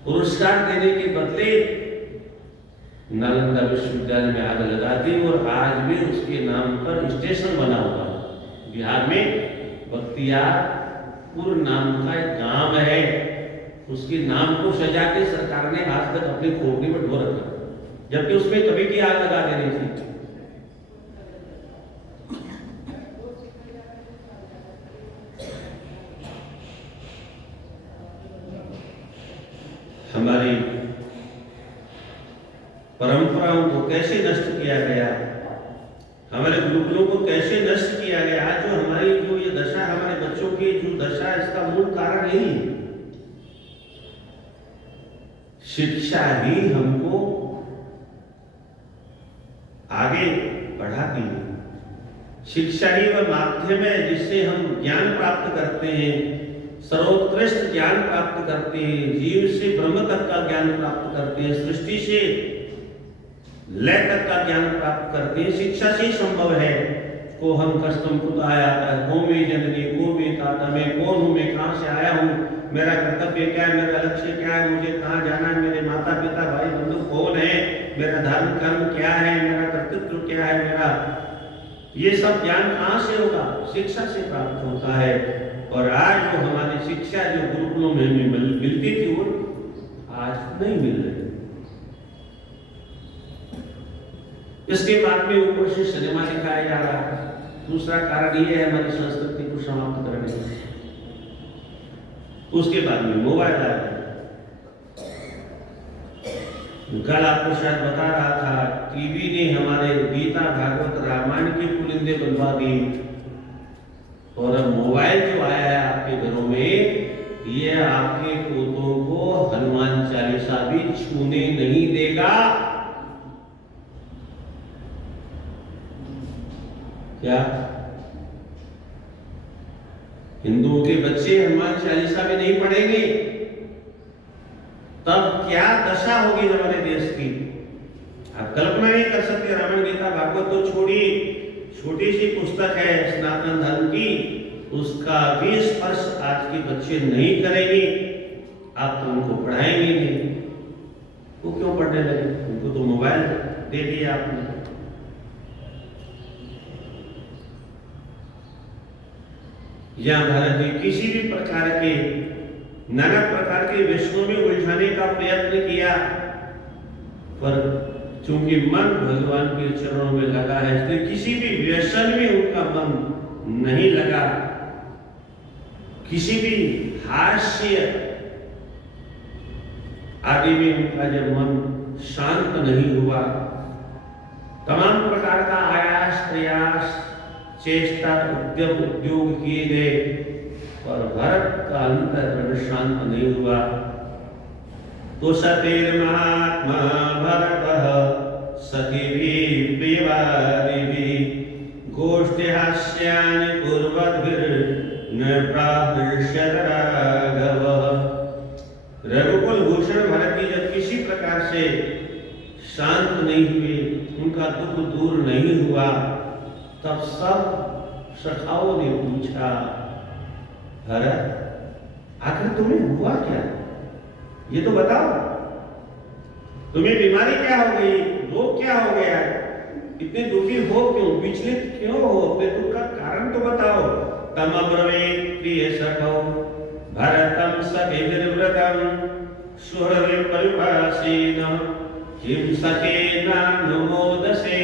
पुरस्कार देने के बदले नालंदा विश्वविद्यालय में आग लगा दी और आज भी उसके नाम पर स्टेशन बना हुआ है। बिहार में बख्तियारपुर नाम का एक गांव है, उसके नाम को सजा के सरकार ने आज तक अपनी खोपड़ी में ढो रखा, जबकि उसमें कभी की आग लगा देनी थी। हमारी परंपराओं को कैसे नष्ट किया गया, हमारे गुरुकुलों को कैसे नष्ट किया गया। आज जो हमारी जो ये दशा, हमारे बच्चों की जो दशा, इसका मूल कारण यही है। शिक्षा ही हमको आगे बढ़ाती है, शिक्षा ही वह माध्यम है जिससे हम ज्ञान प्राप्त करते हैं, सर्वोत्कृष्ट ज्ञान प्राप्त करते हैं, जीव से ब्रह्म तक का ज्ञान प्राप्त करते हैं, सृष्टि से लय तक का ज्ञान प्राप्त करते हैं। शिक्षा से संभव है। को हम कष्टम कुत आया, को मैं जननी, को मैं ताता, मैं कौन हूँ, मैं कहाँ से आया हूँ, मेरा कर्तव्य क्या है, मेरा लक्ष्य क्या है, मुझे कहाँ जाना है, मेरे माता पिता भाई बंधु कौन है, मेरा धर्म कर्म क्या है, मेरा कर्तव्य क्या है, मेरा ये सब ज्ञान कहाँ से होगा? शिक्षा से प्राप्त होता है। और आज जो हमारी शिक्षा जो गुरुकुलों में मिलती थी वो आज नहीं मिल रही। इसके बाद में ऊपर से सिनेमा दिखाया जा रहा है। दूसरा कारण ये है हमारी संस्कृति को समाप्त करने का। उसके बाद में मोबाइल आ गया। कल आपको शायद बता रहा था, टीवी ने हमारे गीता भागवत रामायण के पुलिंदे बनवा दी, और अब मोबाइल जो आया है आपके घरों में, ये आपके पोतों को हनुमान चालीसा भी छूने नहीं देगा। क्या हिंदुओं के बच्चे हनुमान चालीसा भी नहीं पढ़ेंगे? तब क्या दशा होगी हमारे देश की, आप कल्पना नहीं कर सकते। रामायण गीता भागवत तो छोड़िए, छोटी सी पुस्तक है सनातन धर्म की, उसका भी स्पर्श आज के बच्चे नहीं करेंगे। आप तो उनको पढ़ाएंगे नहीं, वो क्यों पढ़ने लगे? उनको तो मोबाइल दे दिया आपने। यहाँ भारत ने किसी भी प्रकार के नाना प्रकार के व्यसनों में उलझाने का प्रयत्न किया, पर चूंकि मन भगवान के चरणों में लगा है, इसलिए किसी भी व्यसन में उनका मन नहीं लगा। किसी भी हास्य आदि में उनका जब मन शांत नहीं हुआ, तमाम प्रकार का आयास प्रयास चेष्टा उद्यम उद्योग किए गए, और भारत का अंतःकरण शांत नहीं हुआ। तो सतेर महात्मा भरतः सखीभिः प्रियवादिभिः गोष्ठी हास्यानि कुर्वद्भिर्न प्राहृष्यत राघवः। रघुकुल भूषण भरत जी जब किसी प्रकार से शांत नहीं हुए, उनका दुख दूर नहीं हुआ, तब सब सखाओं ने पूछा, भरत आखिर तुम्हें हुआ क्या? ये तो बताओ, तुम्हें बीमारी क्या हो गई, रोग क्या हो गया, इतने दुखी हो क्यों, विचलित क्यों हो, अपने दुख का कारण तो बताओ। तम अब्रवीत प्रिय सखो भरतम सखिर्व्रतम सुहृदि परिभाषेन किम सखेन अनुमोदसे।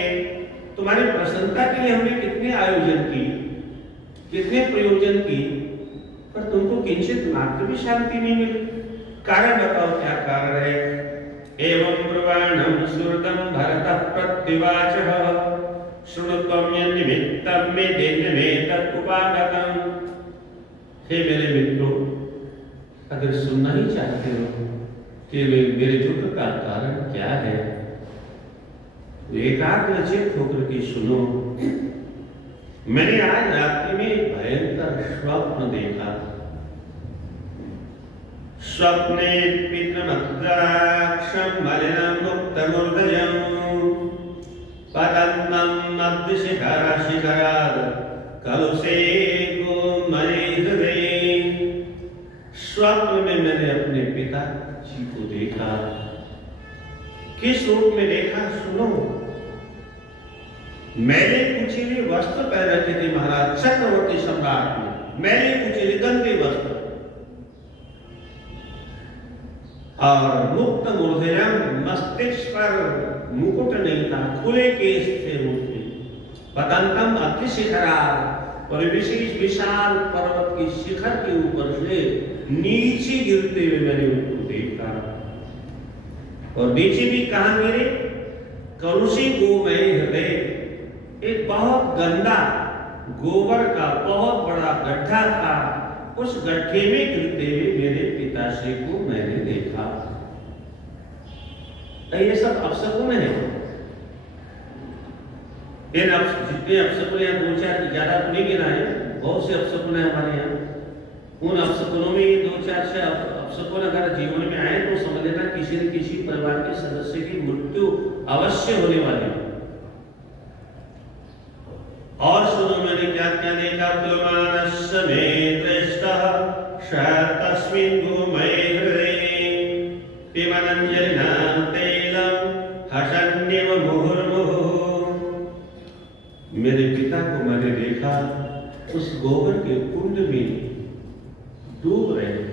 तुम्हारी प्रसन्नता के लिए हमने कितने आयोजन की, कितने प्रयोजन की, पर तुमको किंचित मात्र भी शांति नहीं मिली। कारण बताओ, क्या कारण है? एवं ब्रुवाणं सुहृदं भरतः प्रत्युवाचः शृणुत्वं यन्निमित्तं मे देन्यमेतत् उपागतम्। हे मेरे मित्रों, अगर सुनना ही चाहते हो कि मेरे दुख का कारण क्या है, एकाग्रचित्त होकर के सुनो। मैंने आज रात्रि में भयंकर स्वप्न देखा। स्वप्ने पितृमद्राक्षं मलिनं मुक्तमूर्धजं पतन्नं मध्यशिखरात् कलुषे गोमयहृदये। स्वप्न में मैंने अपने पिता जी को देखा। किस रूप में देखा? सुनो। मैले कुचीले वस्त्र पहन रखे थे महाराज चक्रवर्ती सम्राट ने, मैले कुचीले गंदे वस्त्र, और मुक्त मूर्धजम, मस्तिष्क पर मुकुट नहीं था, खुले केस थे मुझ में। पतंतम अति शिखरा, और विशेष विशाल पर्वत की शिखर के ऊपर से नीचे गिरते हुए मैंने उनको देखा। और नीचे भी कहां गिरे? कलुषी गोमय हृदय, एक बहुत गंदा गोबर का बहुत बड़ा गड्ढा था, उस गड्ढे में गिरते हुए मेरे पिताश्री को मैंने देखा। ये सब अपशकुन है। जितने अपशकुन हैं, दो चार ज्यादा तो नहीं गिनाए, बहुत से अपशकुन है हमारे यहाँ। उन अपशकुनों में ये दो चार से अपशकुन अगर जीवन में आए तो समझ लेना किसी न किसी परिवार के सदस्य की मृत्यु अवश्य होने वाली है। और सुनो मैंने क्या क्या देखा। तुमानस्य मे दृष्टः तस्मिन् गोमय हृदये पिबन्नञ्जलिना तैलं हसन्निव मुहुर्मुहुः। मेरे पिता को मैंने देखा उस गोबर के कुंड में डूब रहे थे,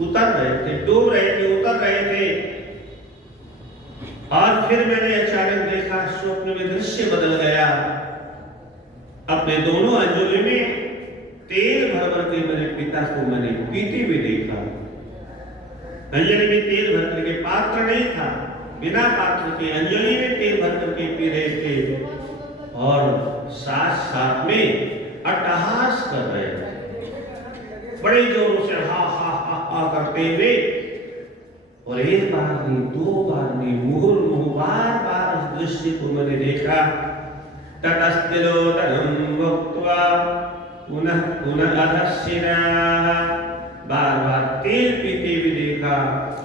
उतर रहे थे, डूब रहे थे, उतर रहे थे। और फिर मैंने अचानक देखा, स्वप्न में दृश्य बदल गया। अपने दोनों अंजलि में तेल भर भर के मेरे पिता को मैंने पीते हुए देखा। अंजलि में तेल भर करके, पात्र नहीं था, बिना पात्र के अंजलि में तेल भर करके पी रहे थे, और साथ साथ में अट्टहास कर रहे थे, बड़े जोरों से हा हा हा हा करते हुए। और एक बार नहीं, दो बार नहीं, मुहुर्मुहु बार बार इस दृश्य को मैंने देखा। ततस्तिलोदनं भुक्त्वा पुनः पुनः अधश्चिराः, बार बार तेल पीते हुए देखा,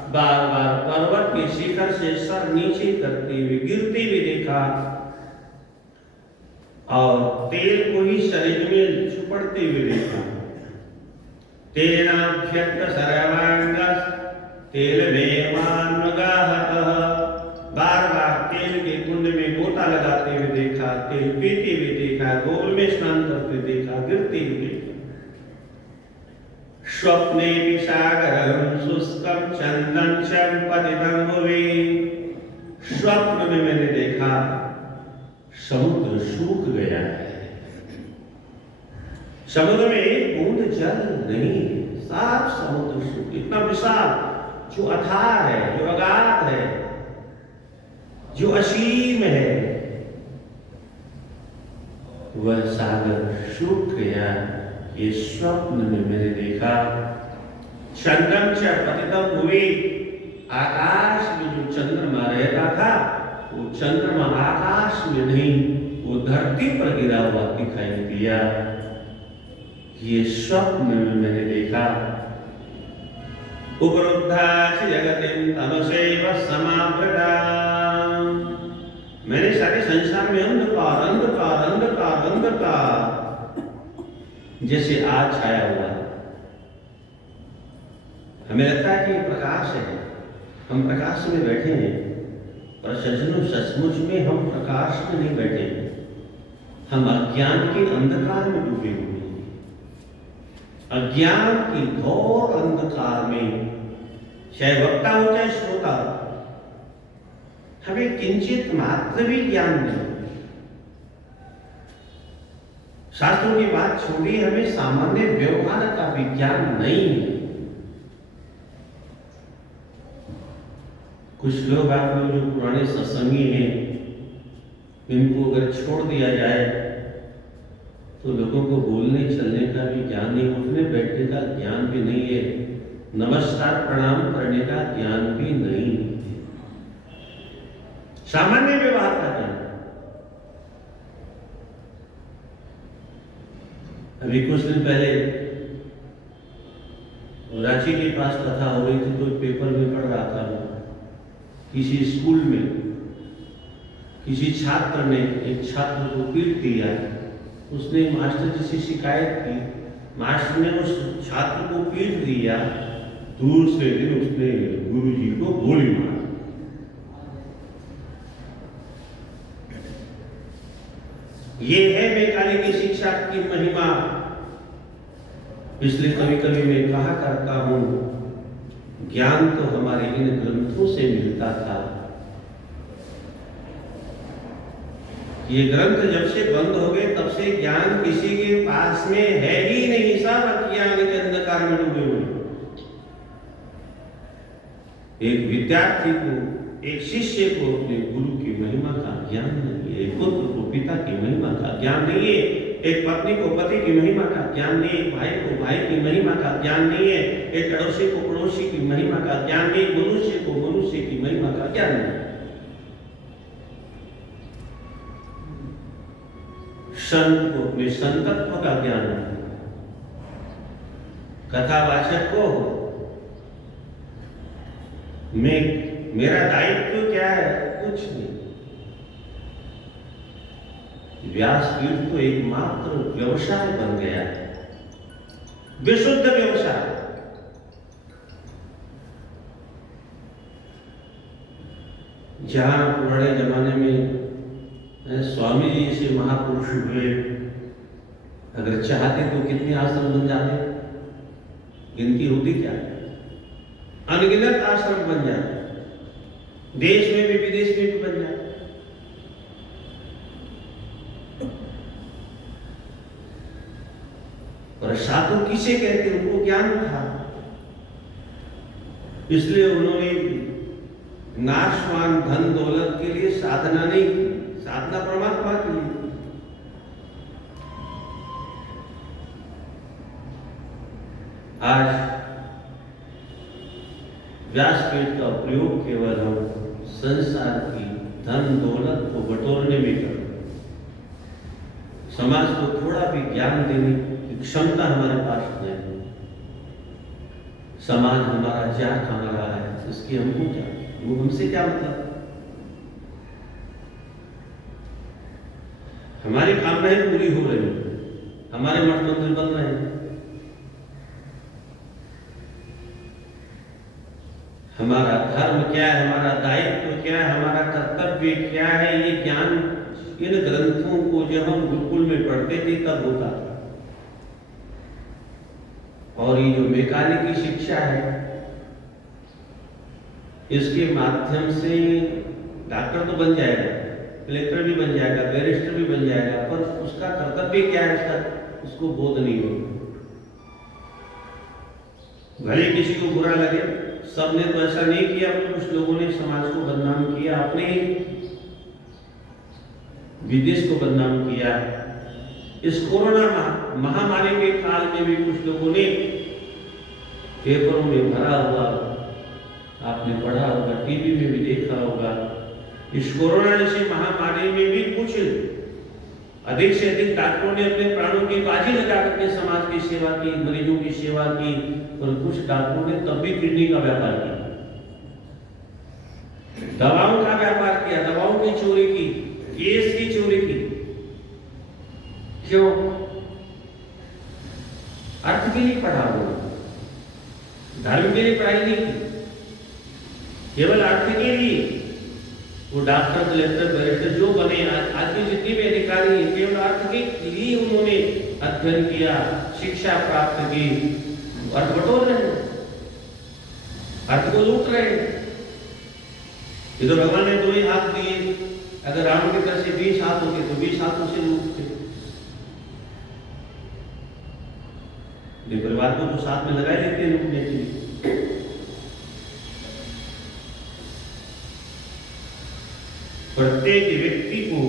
बार बार पर्वत के शिखर से सर नीचे करते हुए गिरते हुए देखा, और तेल को ही शरीर में छुपड़ते हुए देखा। तेनाभ्यक्त सर्वांगः तेलमेवान्मगाहतः, बार बार तेल के कुंड में गोता लगाते हुए देखा, तेल पीते हुए देखा, गोबर में स्नान करते देखा, गिरते हुए। स्वप्ने विसागरं शुष्कं चंदं च पतितं भुवि, स्वप्न में मैंने देखा समुद्र सूख गया है, समुद्र में एक बूंद जल नहीं, साफ समुद्र सूख, इतना विशाल, जो अथाह है, जो अगाध है, जो असीम है, वह सागर सूख गया। ये स्वप्न में मैंने देखा। चंद्रम च पतितं भुवि, आकाश में जो चंद्रमा रहता था वो चंद्रमा आकाश में नहीं, वो धरती पर गिरा हुआ दिखाई दिया। ये स्वप्न में मैंने देखा। उपरुद्धा जगतिं तमसैव समावृता, मैंने सारे संसार में अंधकार अंधकार अंधकार अंधकार जैसे आज छाया हुआ। हमें लगता है कि प्रकाश है, हम प्रकाश में बैठे हैं, पर सज्जनों सचमुच में हम प्रकाश में नहीं बैठे, हम अज्ञान के अंधकार में डूबे हुए हैं। अज्ञान की घोर अंधकार में, चाहे वक्ता हो चाहे श्रोता, हमें किंचित मात्र भी ज्ञान नहीं। शास्त्रों की बात छोड़ी, हमें सामान्य व्यवहार का विज्ञान नहीं है। कुछ लोग, आप लोग जो पुराने सत्संगी हैं, इनको अगर छोड़ दिया जाए तो लोगों को बोलने चलने का भी ज्ञान नहीं, उठने बैठने का ज्ञान भी नहीं है, नमस्कार प्रणाम करने का ज्ञान भी नहीं है, सामान्य व्यवहार का ज्ञान। अभी कुछ दिन पहले रांची के पास कथा हो रही थी, तो पेपर में पढ़ रहा था, किसी स्कूल में किसी छात्र ने एक छात्र को पीट दिया। उसने मास्टर जी से शिकायत की, मास्टर ने उस छात्र को पीट दिया। दूसरे दिन उसने गुरुजी को गोली मारी। ये है मैकाले की शिक्षा की महिमा। इसलिए कभी कभी मैं कहा करता हूं, ज्ञान तो हमारे इन ग्रंथों से मिलता था। ये ग्रंथ जब से बंद हो गए तब से ज्ञान किसी के पास में है ही नहीं, सब अज्ञान के अंधकार में डूबे हुए। एक विद्यार्थी को, एक शिष्य को अपने गुरु की महिमा का ज्ञान नहीं है, एक पुत्र को पिता की महिमा का ज्ञान नहीं है, एक पत्नी को पति की महिमा का ज्ञान नहीं है, एक भाई को भाई की महिमा का ज्ञान नहीं है, एक पड़ोसी को पड़ोसी की महिमा का ज्ञान नहीं, मनुष्य को मनुष्य की महिमा का ज्ञान नहीं। संत को अपने संतत्व का ज्ञान नहीं, कथावाचक को मेरा दायित्व क्या है, कुछ नहीं। व्यासपीठ तो एकमात्र व्यवसाय बन गया है, विशुद्ध व्यवसाय। जहां पुराने जमाने में स्वामी जी जैसे महापुरुष हुए, अगर चाहते तो कितने आश्रम बन जाते, गिनती होती क्या, अनगिनत आश्रम बन जाते, देश में भी विदेश में भी बन जाते। और साधु किसे कहते, उनको ज्ञान था, इसलिए उन्होंने नाशवान धन दौलत के लिए साधना नहीं की, साधना परमात्मा की। आज व्यासपीठ का प्रयोग केवल हम संसार की धन दौलत को बटोरने में कर, समाज को थोड़ा भी ज्ञान देने की क्षमता हमारे पास नहीं। समाज हमारा क्या खा रहा है, इसकी हमको क्या, वो हमसे क्या मतलब। हमारी कामनाएं पूरी हो रही, हमारे मठ मंदिर बन रहे हैं, हमारा धर्म क्या है, हमारा दायित्व क्या है, हमारा कर्तव्य क्या है, ये ज्ञान इन ग्रंथों को जब हम गुरुकुल में पढ़ते थे तब होता था। और ये जो मैकाले की शिक्षा है, इसके माध्यम से डॉक्टर तो बन जाएगा, कलेक्टर भी बन जाएगा, बैरिस्टर भी बन जाएगा, पर उसका कर्तव्य क्या है, उसको बोध नहीं होगा। भले किसी को बुरा लगे, सबने तो ऐसा नहीं किया, कुछ लोगों ने समाज को बदनाम किया, अपने विदेश को बदनाम किया। इस कोरोना महामारी के काल में भी कुछ लोगों ने पेपरों में भरा हुआ, आपने पढ़ा होगा, टीवी में भी देखा होगा, इस कोरोना जैसी महामारी में भी कुछ अधिक से अधिक डॉक्टरों ने अपने प्राणों की बाजी लगा करके समाज की सेवा की, मरीजों की सेवा की, और कुछ डॉक्टरों ने तब भी किडनी का व्यापार किया, दवाओं का व्यापार किया, दवाओं की चोरी की, केस की चोरी की। क्यों? अर्थ के लिए पढ़ा हुआ, धर्म के लिए पढ़ाई नहीं की, केवल अर्थ के लिए। वो डॉक्टर, कलेक्टर, बैरिस्टर जो बने, आज के जितने भी अधिकारी हैं, केवल अर्थ के लिए उन्होंने अध्ययन किया, शिक्षा प्राप्त की, अर्थ बटोर रहे हैं, अर्थ को लूट रहे हैं। ये तो भगवान ने 2 ही हाथ दिए, अगर राम की तरह से 20 हाथ होते तो 20 हाथों से लूटते। अपने परिवार को तो साथ में लगा ही लेते हैं लूटने के लिए। प्रत्येक व्यक्ति को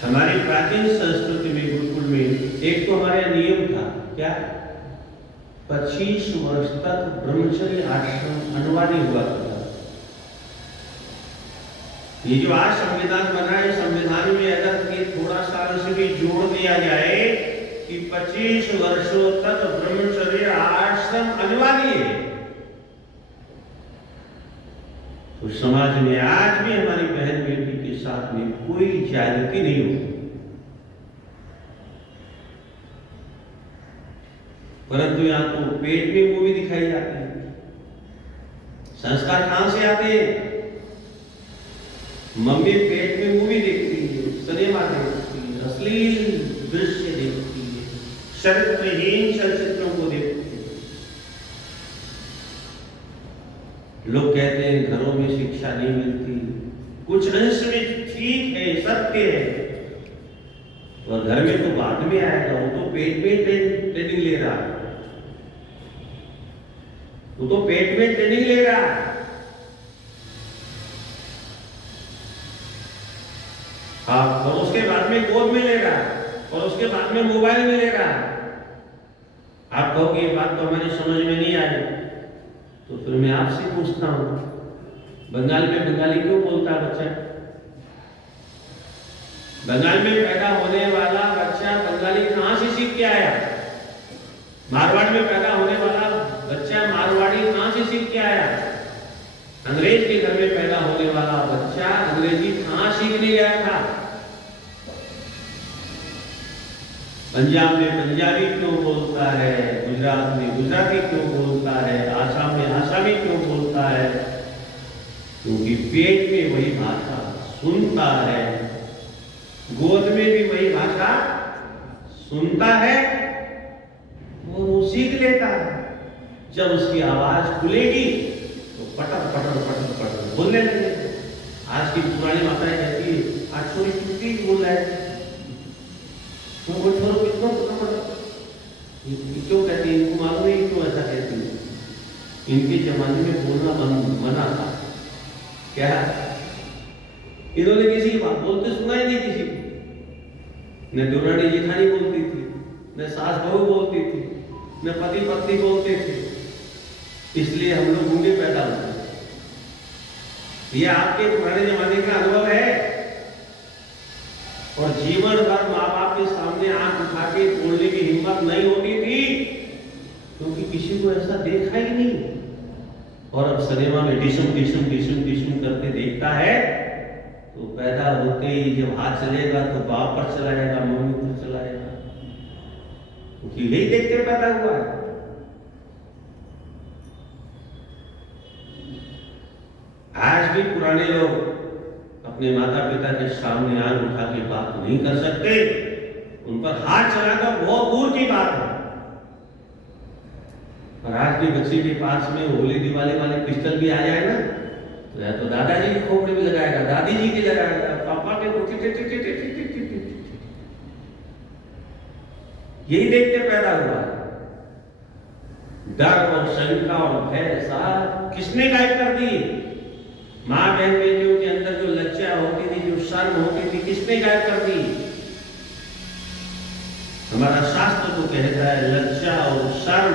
हमारी प्राचीन संस्कृति में गुरुकुल में एक तो हमारे यहाँ नियम था, क्या 25 वर्ष तक ब्रह्मचर्य आश्रम अनिवार्य हुआ करता। ये जो आज संविधान बना है, संविधान में अगर ये थोड़ा सा अंश भी जोड़ दिया जाए कि 25 वर्षों तक ब्रह्मचर्य आश्रम अनिवार्य है, तो समाज में आज भी हमारी बहन बेटी के साथ में कोई ज्यादती नहीं होती। परंतु यहां तो पेट में मूवी दिखाई जाती है। संस्कार कहां से आते हैं? मम्मी पेट में मूवी देखती है, सिनेमा देखती है, अश्लील दृश्य देखती है, चरित्रहीन चलचित्रों को देखती है। लोग कहते हैं घरों में शिक्षा नहीं मिलती, कुछ अंश में ठीक है, सत्य है, और घर में तो बाद में आएगा। वो तो पेट में ट्रेनिंग ले रहा है, वो तो पेट में ट्रेनिंग ले रहा है। हाँ, और उसके बाद में गोद में ले रहा है, और उसके बाद में मोबाइल में ले रहा है। आप कहोगे ये बात तो हमारी समझ में नहीं आई, तो फिर मैं आपसे पूछता हूं, बंगाल में बंगाली क्यों बोलता है बच्चा? बंगाल में पैदा होने वाला बच्चा बंगाली कहां से सीख के आया? मारवाड़ में पैदा होने वाला बच्चा मारवाड़ी कहां से सीख के आया? अंग्रेज के घर में पैदा होने वाला बच्चा अंग्रेजी कहां सीखने गया था? पंजाब में पंजाबी क्यों बोलता है, गुजरात में गुजराती क्यों बोलता है, आसाम में आसामी क्यों बोलता है? क्योंकि पेट में वही भाषा सुनता है, गोद में भी वही भाषा सुनता है, वो सीख लेता है। जब उसकी आवाज खुलेगी तो पटर पटर पटर पटर बोलने लगेगा। आज की पुरानी माताएं कहती है आज छोरी कितनी बोल रहा है, वो छोरो कितना क्यों कहती है? इनको मालूम है क्यों ऐसा कहती है? इनके जमाने में बोलना मना था। क्या इन्होंने किसी की बात बोलते सुना ही नहीं किसी को। न दुरानी जेठानी बोलती थी, न सास बहू बोलती थी, न पति पत्नी बोलते थे। इसलिए हम लोग गूंगे पैदा हुए। ये आपके पुराने जमाने का अनुभव है। और जीवन भर माँ बाप के सामने आंख उठा के बोलने की हिम्मत नहीं होती थी, क्योंकि किसी को ऐसा देखा ही नहीं। और अब सिनेमा में डिशम डिशम डिशम डिशम करके देखता है, तो पैदा होते ही जब हाथ चलेगा तो बाप पर चलाएगा, मम्मी पर चलाएगा, क्योंकि यही देखते पैदा हुआ है। आज भी पुराने लोग अपने माता पिता के सामने आंख उठा के बात नहीं कर सकते, उन पर हाथ चलाना बहुत दूर की बात है। और आज भी बच्चे के पास में होली दिवाली वाले पिस्टल भी आ जाए ना, तो या तो दादाजी की खोपड़ी में लगाएगा, दादी जी की लगाएगा, पापा के यही देखते पैदा हुआ है। डर और शंका और भय साहब किसने गायब कर दिए? माँ बहन बेटियों के अंदर जो लज्जा होती थी, जो शर्म होती थी, किसने गायब कर दी? हमारा शास्त्र तो कहता है लज्जा और शर्म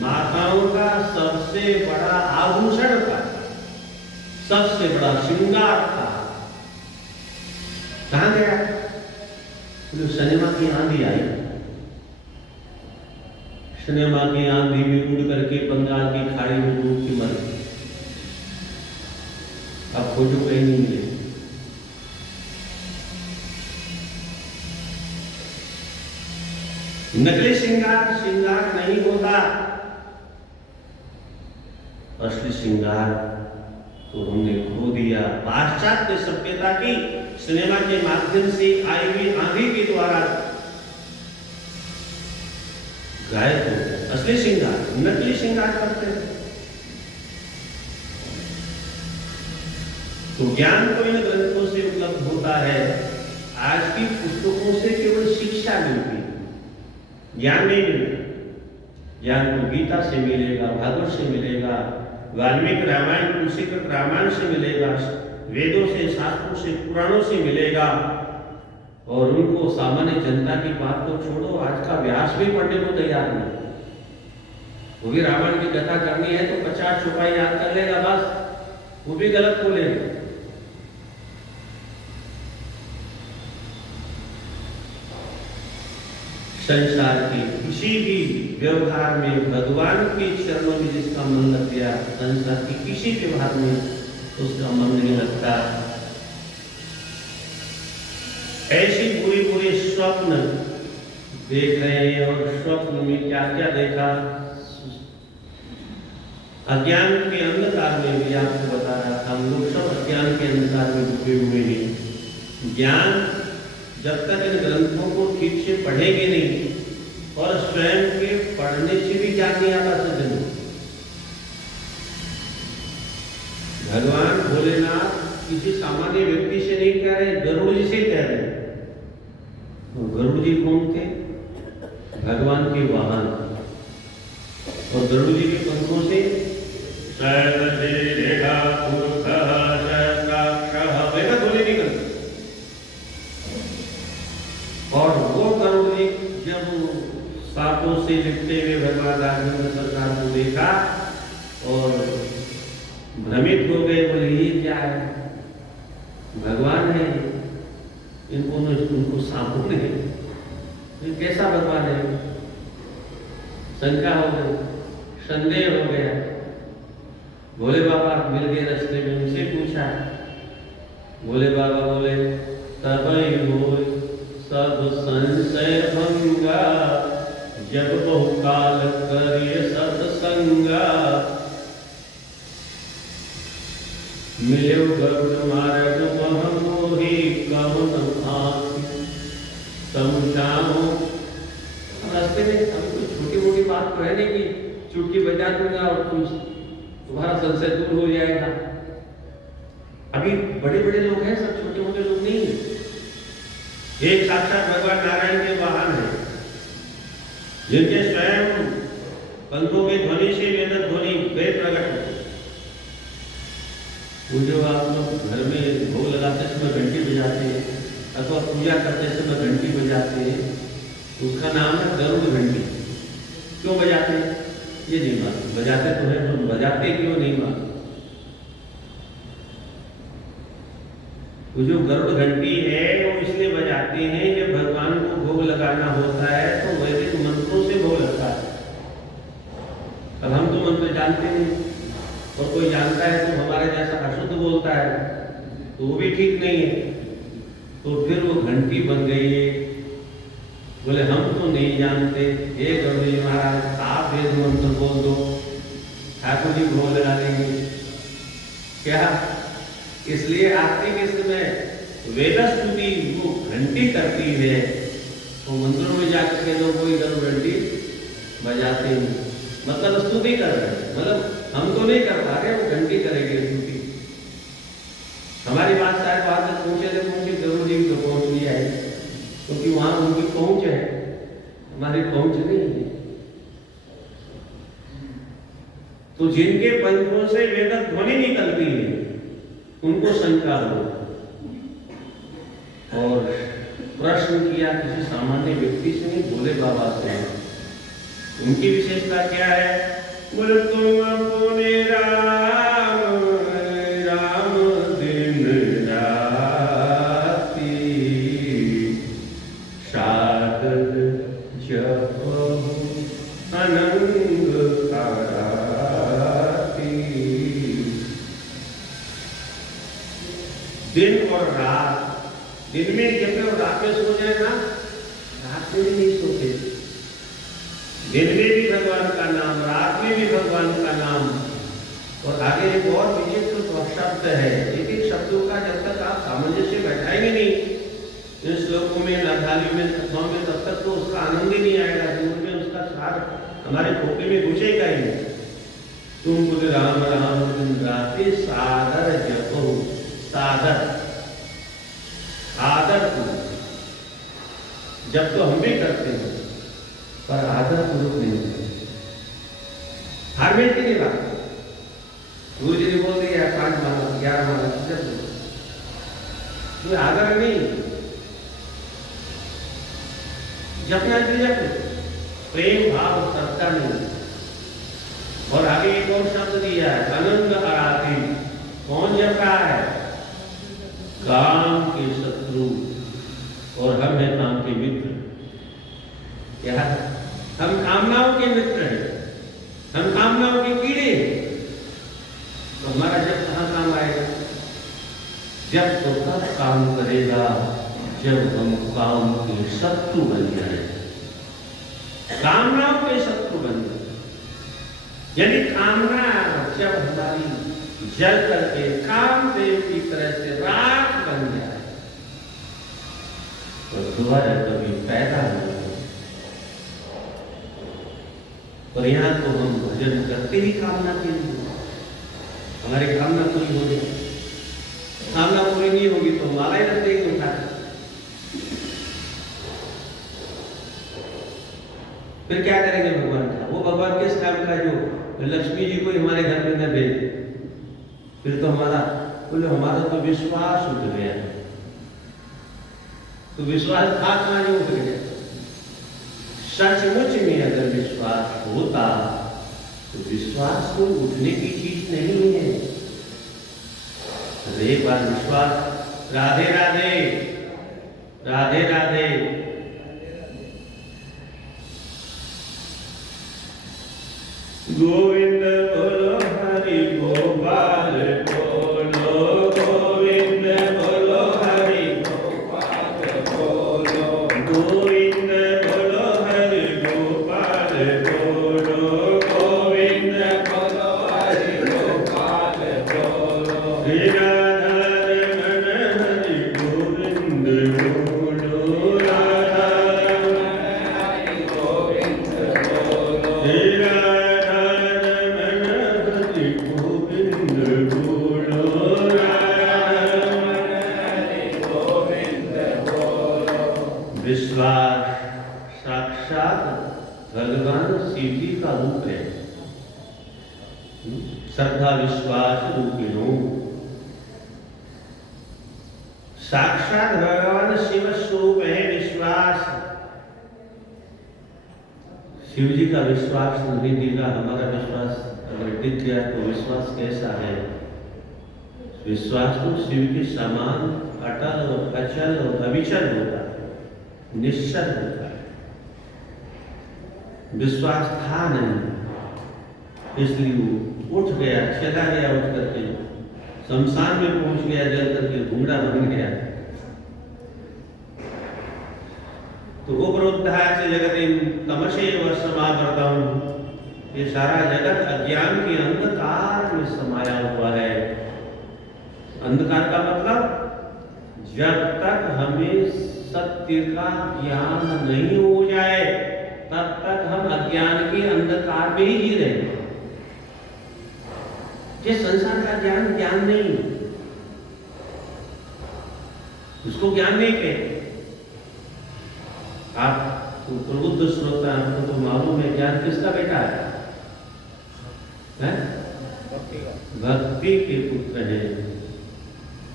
माताओं का सबसे बड़ा आभूषण था, सबसे बड़ा श्रृंगार था। कहां गया? जो सिनेमा की आंधी आई, सिनेमा की आंधी में उड़ करके बंगाल की खाड़ी में डूब के मर गई। अब खोजो कहीं नहीं मिले। नकली श्रृंगार श्रृंगार नहीं होता, असली श्रृंगार तो हमने खो दिया। पाश्चात्य सभ्यता की सिनेमा के माध्यम से आई हुई आंधी के द्वारा गायब हो गया असली श्रृंगार, नकली श्रृंगार करते हैं। तो ज्ञान तो इन ग्रंथों से उपलब्ध होता है। आज की पुस्तकों से केवल शिक्षा मिलती है, ज्ञान नहीं मिलेगा। ज्ञान तो गीता से मिलेगा, भागवत से मिलेगा, वाल्मीकि रामायण तुलसीकृत रामायण से मिलेगा, वेदों से, शास्त्रों से, पुराणों से मिलेगा। और उनको सामान्य जनता की बात तो छोड़ो, आज का व्यास भी पढ़ने को तैयार नहीं। वो भी रामायण की कथा करनी है तो 50 चौपाई याद कर लेगा बस, वो भी गलत बोलेगा। संसार के किसी भी व्यवहार में भगवान के चरणों में जिसका मन लग गया, संसार के किसी व्यवहार में उसका मन नहीं लगता। ऐसी बुरी बुरी स्वप्न देख रहे हैं, और स्वप्न में क्या क्या देखा, अज्ञान के अंधकार में भी आपको बता रहा था, हम लोग सब अज्ञान के अंधकार में डूबे हुए हैं। ज्ञान जब तक इन ग्रंथों को ठीक से पढ़ेंगे नहीं, और स्वयं के पढ़ने से भी ज्ञान नहीं आता सज्जन। भगवान भोलेनाथ किसी सामान्य व्यक्ति से नहीं कह रहे, गरुड़ जी से कह रहे। तो गरुड़ जी कौन थे? भगवान के वाहन। और गरुड़ जी के पंखों से ध्वनि निकलती। और वो गरुड़ जी जब सांपों से लिपटे हुए भगवान राजेंद्र सरकार को देखा और भ्रमित हो गए, बोले ये क्या है, भगवान है उनको सांपों ने, ये कैसा भगवान है? शंका हो गई, संदेह हो गया। भोले बाबा मिल गए रास्ते में, उनसे पूछा। भोले बाबा बोले तबई हो सब संशय भंगा, जब बहुकाल करिए सत्संगा। मिले गरुड़ मार्ग वह मोहि कवन आँखि समझाओ। रास्ते में अब कोई छोटी मोटी बात तो है नहीं कि चुटकी बजा दूंगा और तुम्हारा संशय दूर हो जाएगा। अभी बड़े बड़े लोग हैं, सब छोटे मोटे लोग नहीं है। एक साक्षात भगवान नारायण के वाहन है, जिनके स्वयं पंखों की ध्वनि से वेद ध्वनि गए प्रकट होते। वो जो आप लोग घर में भोग लगाते समय घंटी बजाते हैं अथवा पूजा करते समय घंटी बजाते हैं, उसका नाम है गरुड़ घंटी। क्यों बजाते हैं ये नहीं मालूम, बजाते तो है, तो बजाते क्यों नहीं मालूम। वो जो गरुड़ घंटी है वो इसलिए बजाते हैं, जब भगवान को भोग लगाना होता है तो वैदिक मंत्रों से भोग लगता है। अब हम तो मंत्र जानते नहीं, और कोई जानता है तो हमारे जैसा अशुद्ध बोलता है, तो वो भी ठीक नहीं है। तो फिर वो घंटी बन गई है। बोले हम तो नहीं जानते, हे गरुड़ जी महाराज आप वेद मंत्र बोल दो, ठाकुर जी भोग लगा देंगे क्या? इसलिए आरती के समय वेदस्तुति वो घंटी करती है, वो मंदिरों में जाकर के लोग कोई गरुड़ घंटी बजाते हैं, मतलब स्तुति कर रहे हैं। मतलब हम तो नहीं कर पा रहे, वो घंटी करेगी स्तुति। हमारी बात शायद वहां तक पहुंचे गरुड़ जी को पहुंच नहीं आए, क्योंकि वहां उनकी पहुंच है, हमारी पहुंच नहीं है। तो जिनके पंखों से वेद ध्वनि निकलती है उनको शंका हो, और प्रश्न किया किसी सामान्य व्यक्ति से नहीं, भोले बाबा से। उनकी विशेषता क्या है? बोले तुम पुने राम राम दिन राती, साधन जप अनंग कराती। दिन और रात, दिन में जब और रात में सो जाए ना, रात में भी नहीं सोते। दिन में भी भगवान का नाम, रात में भी भगवान का नाम। और आगे एक और विचित्र शब्द है, एक एक शब्दों का जब तक आप सामंजस्य बैठाएंगे नहीं इन श्लोकों में, नाथाली में, कथाओं में, तब तक तो उसका आनंद ही नहीं आएगा, जीवन में उसका सार हमारे खोपड़े में घुसेगा ही नहीं। तुम बोले राम राम दिन राति सादर जपो, सादर सादर जब तो हम भी करते हैं, पर आदर पूर्वक नहीं करते। हार में की नहीं बात। गुरु जी ने बोल दिया 5 माला 11 माला जब तो आदर नहीं, जपना चाहिए जप, प्रेम भाव सबका नहीं। और आगे एक और शब्द दिया है, अनंग आराधी। कौन जप रहा है? काम के शत्रु, और हम हैं काम के मित्र। क्या हम कामनाओं के मित्र हैं, हम कामनाओं के कीड़े हैं। तो हमारा जब कहाँ काम आएगा? जब तो तब काम करेगा जब हम काम के शत्रु बन जाए, कामनाओं के शत्रु बन जाए। यानी कामना जब हमारी जल करके कामदेव की तरह से राख बन जाए तो दोबारा कभी पैदा नहीं हो। और यहाँ तो हम भजन करते ही कामना के लिए, हमारी कामना पूरी हो जाए। कामना पूरी नहीं होगी तो माला ही रख देंगे उठा। फिर क्या करेंगे भगवान का? वो भगवान किस काम का जो लक्ष्मी जी को हमारे घर में न भेजे? फिर तो हमारा बोले हमारा तो विश्वास उठ गया। तो विश्वास था कहाँ जो उठ गया? सचमुच में अगर विश्वास होता तो विश्वास कोई उठने की चीज नहीं है। तो एक बार विश्वास, राधे राधे राधे राधे। गोविंद बोलो हरि गोपाल बोलो, गोविंद बोलो हरि गोपाल बोलो, गोविंद बोलो हरि गोपाल बोलो, गोविंद बोलो हरि गोपाल बोलो। श्री राधा रमण हरि गोविंद बोलो, राधा रमण हरि गोविंद बोलो, श्री राधा रमण हरि गोविंद बोलो, राधा रमण हरि गोविंद बोलो। विश्वास साक्षात भगवान शिव जी का रूप है। श्रद्धा विश्वास रूपिणो, साक्षात भगवान शिव स्वरूप है विश्वास। शिव जी का विश्वास नहीं दिला, हमारा विश्वास अगर टिक गया तो विश्वास कैसा है? विश्वास तो शिव के समान अटल और अचल और अविचल होता है, निश्चल होता है। विश्वास था नहीं इसलिए वो उठ गया, चला गया, उठ करके शमशान में पहुंच गया, जल करके घूंगड़ा बन गया। तो उपरोद्धाच जगतिम तमसेव समावृतम, ये सारा जगत अज्ञान के अंधकार में समाया हुआ है। अंधकार का मतलब जब तक हमें सत्य का ज्ञान नहीं हो जाए तब तक हम अज्ञान के अंधकार में ही जी रहे। ये संसार का ज्ञान ज्ञान नहीं, उसको ज्ञान नहीं कहते। आप तो प्रबुद्ध श्रोता, आपको तो मालूम है ज्ञान किसका बेटा है? भक्ति के पुत्र है।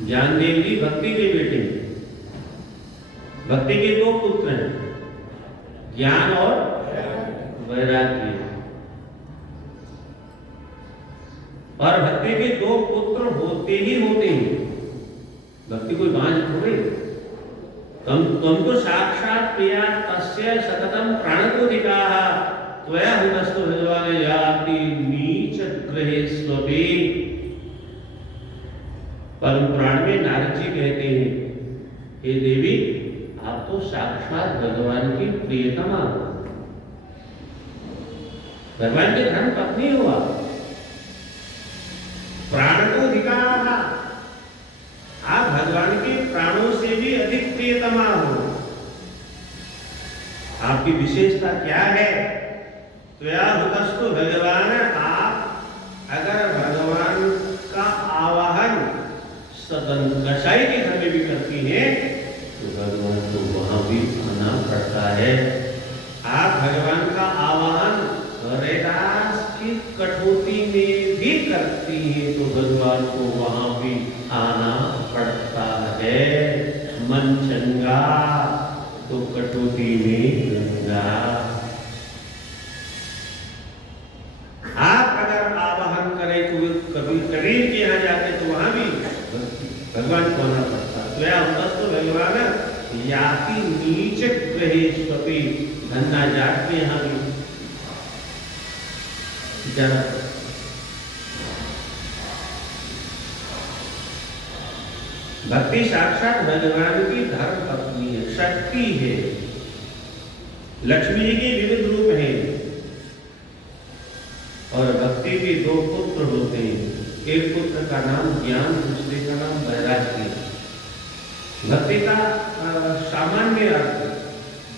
ज्ञानदेव जी भक्ति के बेटे हैं। भक्ति के 2 पुत्र हैं, ज्ञान और वैराग्य। और भक्ति के 2 पुत्र होते ही होते हैं। भक्ति कोई बांझ थोड़े। तुम तो साक्षात प्रिया तस्य सततम प्राणकोधिकाः त्वया हुतस्तु भगवान याति नीच गृहेष्वपि। परम पुराण में नारद जी कहते हैं, हे देवी आप तो साक्षात भगवान की प्रियतमा हो, भगवान के धर्म पत्नी हुआ, प्राणकोधिकाः, आप भगवान के प्राणों से भी अधिक प्रियतमा हो। आपकी विशेषता क्या है? त्वया हुतस्तु भगवान, आप अगर भगवान का आवाहन सदन कसाई के घर में भी करती हैं तो भगवान को वहां भी आना पड़ता है। आप आप भगवान का आवाहन हृदय की कटौती में भी करती हैं तो भगवान को वहां भी आना पड़ता है। मन चंगा तो कटौती में गंगा। आप अगर आवाहन करें कभी कबीर के यहाँ जाते तो वहां भी भगवान को आना पड़ता। तो भगवान याति नीच ग्रहेष्वपि, धन्ना जाट के यहाँ भी जाना। भक्ति साक्षात भगवान की धर्म पत्नी है, शक्ति है। लक्ष्मी जी के विविध रूप हैं और भक्ति के दो पुत्र होते हैं। एक पुत्र का नाम ज्ञान, दूसरे का नाम वैराग्य। भक्ति का सामान्य अर्थ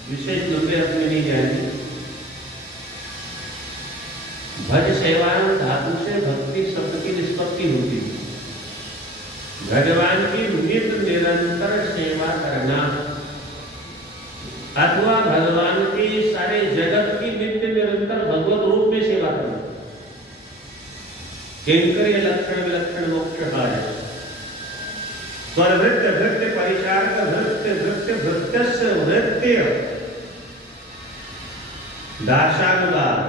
विशेष लंबे अर्थ में नहीं जाएंगे। भज सेवायन धातु से भक्ति शब्द की निष्पत्ति होती है। भगवान की नित्य निरंतर सेवा करना अथवा भगवान के सारे जगत की नित्य निरंतर भगवत रूप में सेवा करना। किंकर्य लक्षण विलक्षण मोक्ष है। स्वरभृत्य भृत्य परिचारक भृत्य भृत्य भृत्यस्य भृत्य दासानुदास,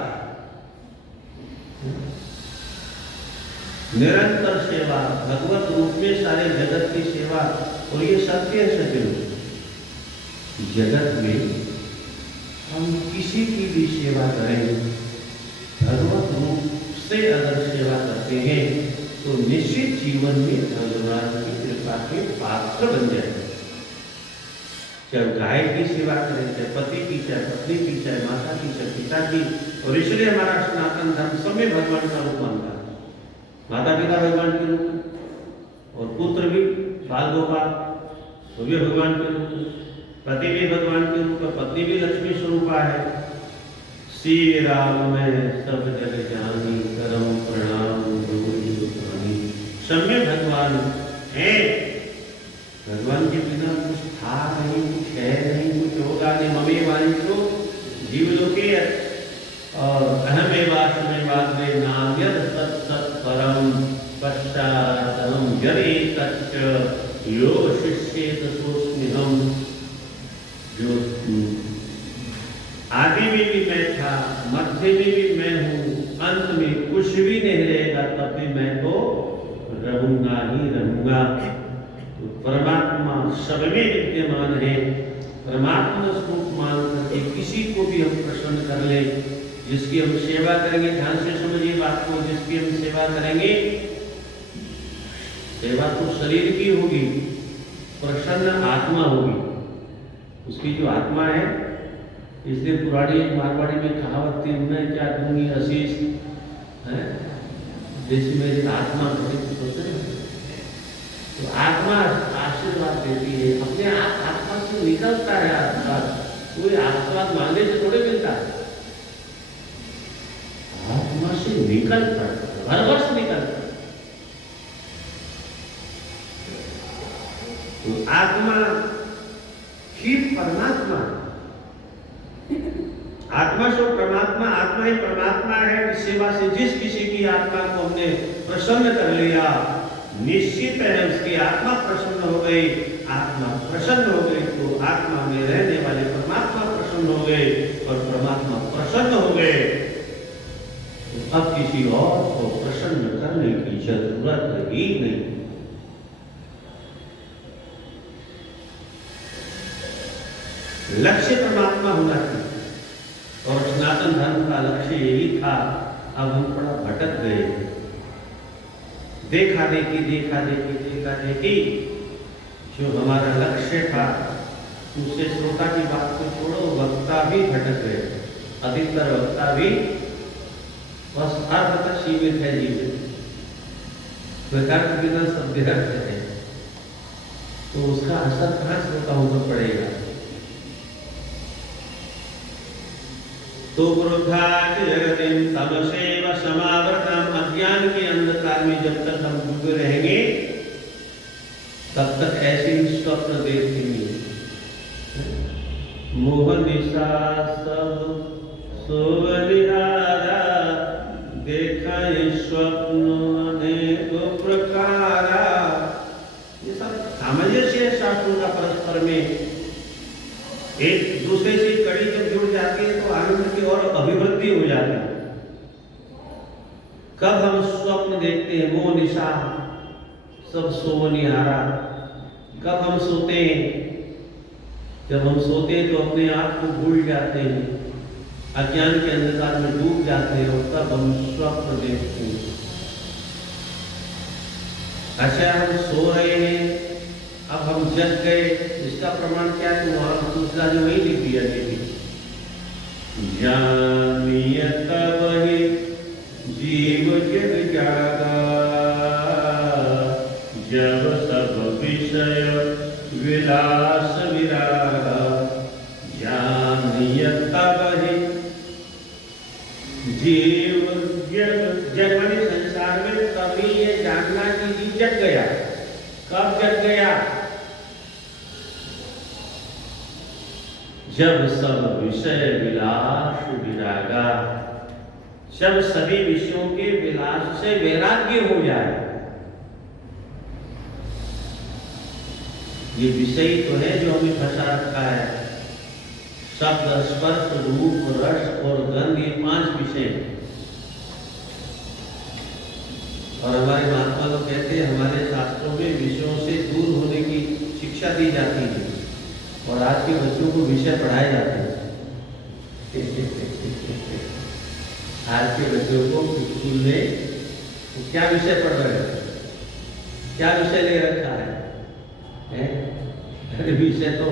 निरंतर सेवा, भगवत रूप में सारे जगत की सेवा। और ये सत्य है सज्जनों, जगत में हम किसी की भी सेवा करें, भगवत रूप से अगर सेवा करते हैं तो निश्चित जीवन में भगवान की कृपा के पात्र बन जाएंगे। चाहे गाय की सेवा करें, चाहे पति की, चाहे पत्नी की, चाहे माता की, चाहे पिता की। और इसलिए हमारा सनातन धर्म सब में भगवान का रूप मानता है। माता पिता भगवान के रूप में, और पुत्र भी बाल गोपाल वो भी भगवान के रूप में, पति भी भगवान के रूप में, पत्नी भी लक्ष्मी स्वरूपा है। श्री राम मैं सब जग जानी, करम प्रणाम जोड़ी जुटानी। सब में भगवान है। भगवान के बिना कुछ था नहीं, कुछ है नहीं, कुछ होगा नहीं। ममे वाणी तो जीवलोके और अहमेवास्मेवाग्रे नान्यद तत्सत् परम पश्चातम यदेतच्च यो शिष्येत सोऽस्म्यहम्। जो आदि में भी मैं था, मध्य में भी मैं हूँ, अंत में कुछ भी नहीं रहेगा, तब भी मैं तो रहूंगा ही रहूंगा। तो परमात्मा सब में विद्यमान है। परमात्मा स्वरूप मान करके किसी को भी हम प्रसन्न कर ले, जिसकी हम सेवा करेंगे, ध्यान से समझिए बात को, जिसकी हम सेवा करेंगे, सेवा तो शरीर की होगी, प्रसन्न आत्मा होगी। उसकी जो आत्मा है, इसलिए पुरानी मारवाड़ी में कहावत थी, मैं क्या दूंगी आशीष है, जैसे मेरी आत्मा होते हैं। तो आत्मा आशीर्वाद देती है, अपने आप आत्मा से निकलता है आशीर्वाद। कोई आशीर्वाद मांगने से थोड़े मिलता है, आत्मा से निकलता है, हर वर्ष निकलता है। तो आत्मा ही परमात्मा, आत्मा से परमात्मा, आत्मा ही परमात्मा है। कि सेवा से जिस किसी की आत्मा को हमने प्रसन्न कर लिया, निश्चित है उसकी आत्मा प्रसन्न हो गई। आत्मा प्रसन्न हो गई तो आत्मा में रहने वाले परमात्मा प्रसन्न हो गए, और परमात्मा प्रसन्न हो गए तो अब किसी और को प्रसन्न करने की जरूरत ही नहीं। लक्ष्य परमात्मा होना चाहिए, और सनातन धर्म का लक्ष्य यही था। अब हम थोड़ा भटक गए, देखा देखी जो हमारा लक्ष्य था, उससे श्रोता की बात को छोड़ो, वक्ता भी भटक गए। अधिकतर वक्ता भी बस अर्थ तक सीमित है जीवित, अर्थ बिना सब व्यर्थ है। तो उसका असर कहाँ श्रोताओं पर पड़ेगा? तो क्रोधाच जगतिम तमसेव समावृतम, अज्ञान के अंधकार में जब तक हम डूबे रहेंगे, तब तक ऐसे ही स्वप्न देखेंगे। मोह निशा सब सोवनिहारा देखा स्वप्न अनेक प्रकारा। ये सब सामंजस्य है शास्त्रों का परस्पर में। एक दूसरे से कड़ी जब जुड़ जाती है तो आनंद की और अभिवृद्धि हो जाती है। कब हम स्वप्न देखते हैं, वो निशा सब सोवनिहारा। कब हम सोते हैं, जब हम सोते हैं तो अपने आप को भूल जाते हैं, अज्ञान के अंधकार में डूब जाते हैं और तब हम स्वप्न देखते हैं। अच्छा, हम सो रहे हैं, अब हम जग गए, इसका प्रमाण क्या है? तो वहां दूसरा जो वही लिख दिया जानियत वही जीव जग जागा, जब सब विषय विलास विरागा। जानियत वही जीव जग, जग माने संसार में तभी ये जानना कि जीव जग गया। कब जग गया? जब सब विषय विलास विरागा, जब सभी विषयों के विलास से वैराग्य हो जाए। ये विषय तो है जो हमें फंसा रखा है। शब्द, स्पर्श, रूप, रस और गंध, ये 5 विषय। और हमारे महात्मा लोग कहते हैं हमारे शास्त्रों में विषयों से दूर होने की शिक्षा दी जाती है और आज के बच्चों को विषय पढ़ाए जाते हैं। आज के बच्चों को स्कूल में क्या विषय पढ़ रहे हैं, क्या विषय ले रखा है? अरे विषय तो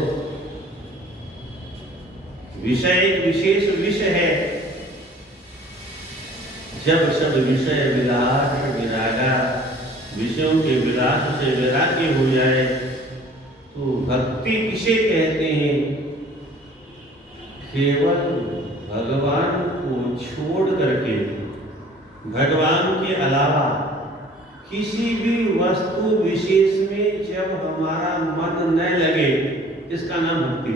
विषय एक विशेष विषय है। जब सब विषय विलास विरागा, विषयों के विलास से वैराग्य हो जाए तो भक्ति किसे कहते हैं? केवल भगवान को छोड़ करके, भगवान के अलावा किसी भी वस्तु विशेष में जब हमारा मन न लगे, इसका नाम भक्ति।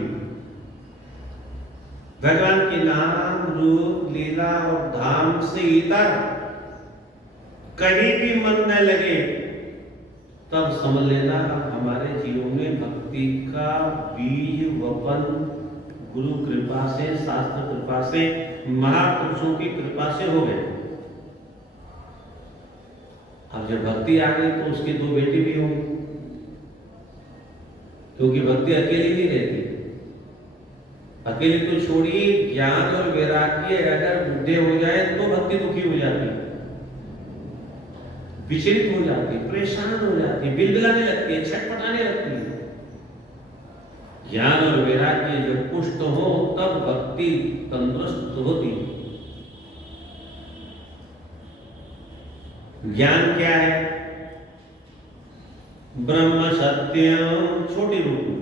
भगवान के नाम, रूप, लीला और धाम से इतर कहीं भी मन न लगे, तब समझ लेना हमारे जीवन में भक्ति का बीज वपन गुरु कृपा से, शास्त्र कृपा से, महापुरुषों की कृपा से हो गए। अब जब भक्ति आ गई तो उसके 2 बेटे भी होंगे, क्योंकि भक्ति अकेली नहीं रहती। अकेले तो छोड़िए, ज्ञान और वैराग्य अगर बुढ़े हो जाए तो भक्ति दुखी हो जाती है, विचलित हो जाती है, परेशान हो जाती है, बिलबिलाने लगती है, छटपटाने लगती है। ज्ञान और वैराग्य जब पुष्ट हो तब भक्ति तंदुरुस्त होती है। ज्ञान क्या है? ब्रह्म सत्यम छोटी रूप में,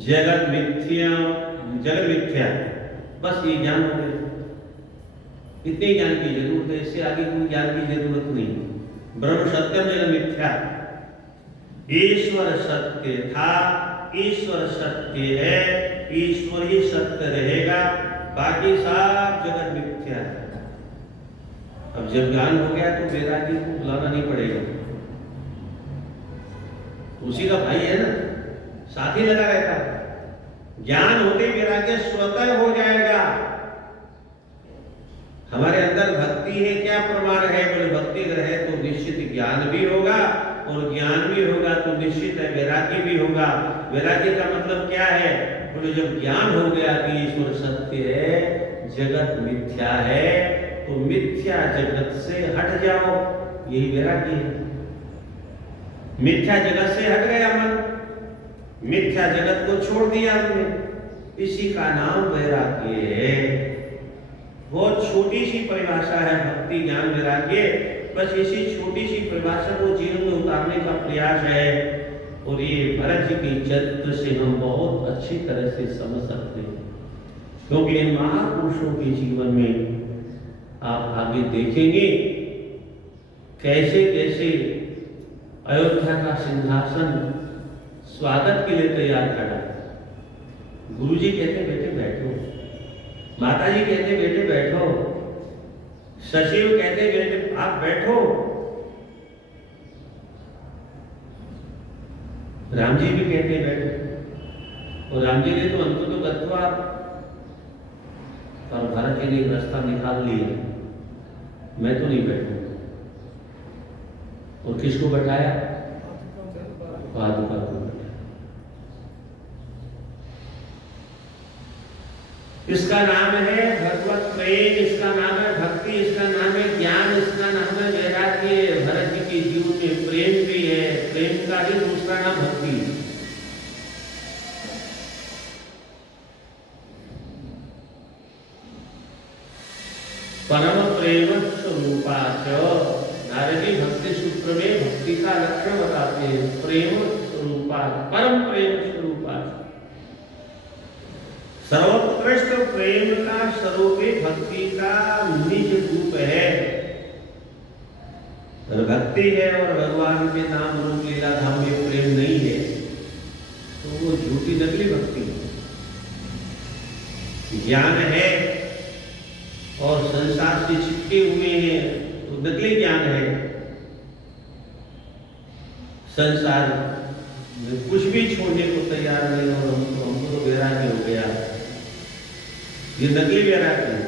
जगत मिथ्या, जगत मिथ्या, बस ये ज्ञान हो गया। इतने ज्ञान की जरूरत है, इससे आगे कोई ज्ञान की जरूरत नहीं। ब्रह्म सत्यम जगत मिथ्या, ईश्वर सत्य था, ईश्वर सत्य है, ईश्वर ही सत्य रहेगा, बाकी सब जगत मिथ्या है। अब जब ज्ञान हो गया तो वैराग्य को बुलाना नहीं पड़ेगा, उसी का भाई है ना, साथी लगा रहता है। ज्ञान होते वैराग्य स्वतः हो जाएगा। हमारे अंदर भक्ति है, क्या प्रमाण है? बोले भक्ति अगर है तो निश्चित ज्ञान भी होगा, और ज्ञान भी होगा तो निश्चित है वैराग्य भी होगा। वैराग्य का मतलब क्या है? बोले जब ज्ञान हो गया कि ईश्वर सत्य है, जगत मिथ्या है, तो मिथ्या जगत से हट जाओ, यही वैराग्य है। मिथ्या जगत से हट गया मन, मिथ्या जगत को छोड़ दिया हमने, इसी का नाम वैराग्य है। बहुत छोटी सी परिभाषा है भक्ति, ज्ञान, वैराग्य। बस इसी छोटी सी परिभाषा को जीवन में उतारने का प्रयास है, और ये भरत जी के चरित्र से हम बहुत अच्छी तरह से समझ सकते हैं, क्योंकि इन महापुरुषों के जीवन में आप आगे देखेंगे कैसे कैसे अयोध्या का सिंहासन स्वागत के लिए तैयार करा। गुरुजी कहते बेटे बैठो, माताजी कहते बेटे बैठो, सचिव कहते बेटे आप बैठो, राम जी भी कहते बैठो, और राम जी ने तो अंत तो गत्वा पर भरत जी ने एक रास्ता निकाल लिया, मैं तो नहीं बैठूंगा। और किसको बैठाया? पादुका को बैठाया। इसका नाम है भगवत प्रेम, इसका नाम है भक्ति, इसका नाम है ज्ञान, इसका नाम है वैराग्य। भरत जी के जीवन में प्रेम भी है, प्रेम का ही दूसरा नाम भक्ति है। परम प्रेम स्वरूपाच, नारदी भक्ति सूत्र में भक्ति का लक्षण बताते हैं। प्रेम स्वरूपाच, परम प्रेम स्वरूपाच, सर्वोत्कृष्ट प्रेम का स्वरूप भक्ति का निज रूप है। अगर भक्ति है और भगवान के नाम रूप लीला धाम में प्रेम नहीं है तो वो झूठी नकली भक्ति है। ज्ञान है और संसार से चिपके हुए हैं तो नकली ज्ञान है। संसार में कुछ भी छोड़ने को तैयार नहीं और हमको तो वैराग्य हो गया, ये नकली वैराग्य है।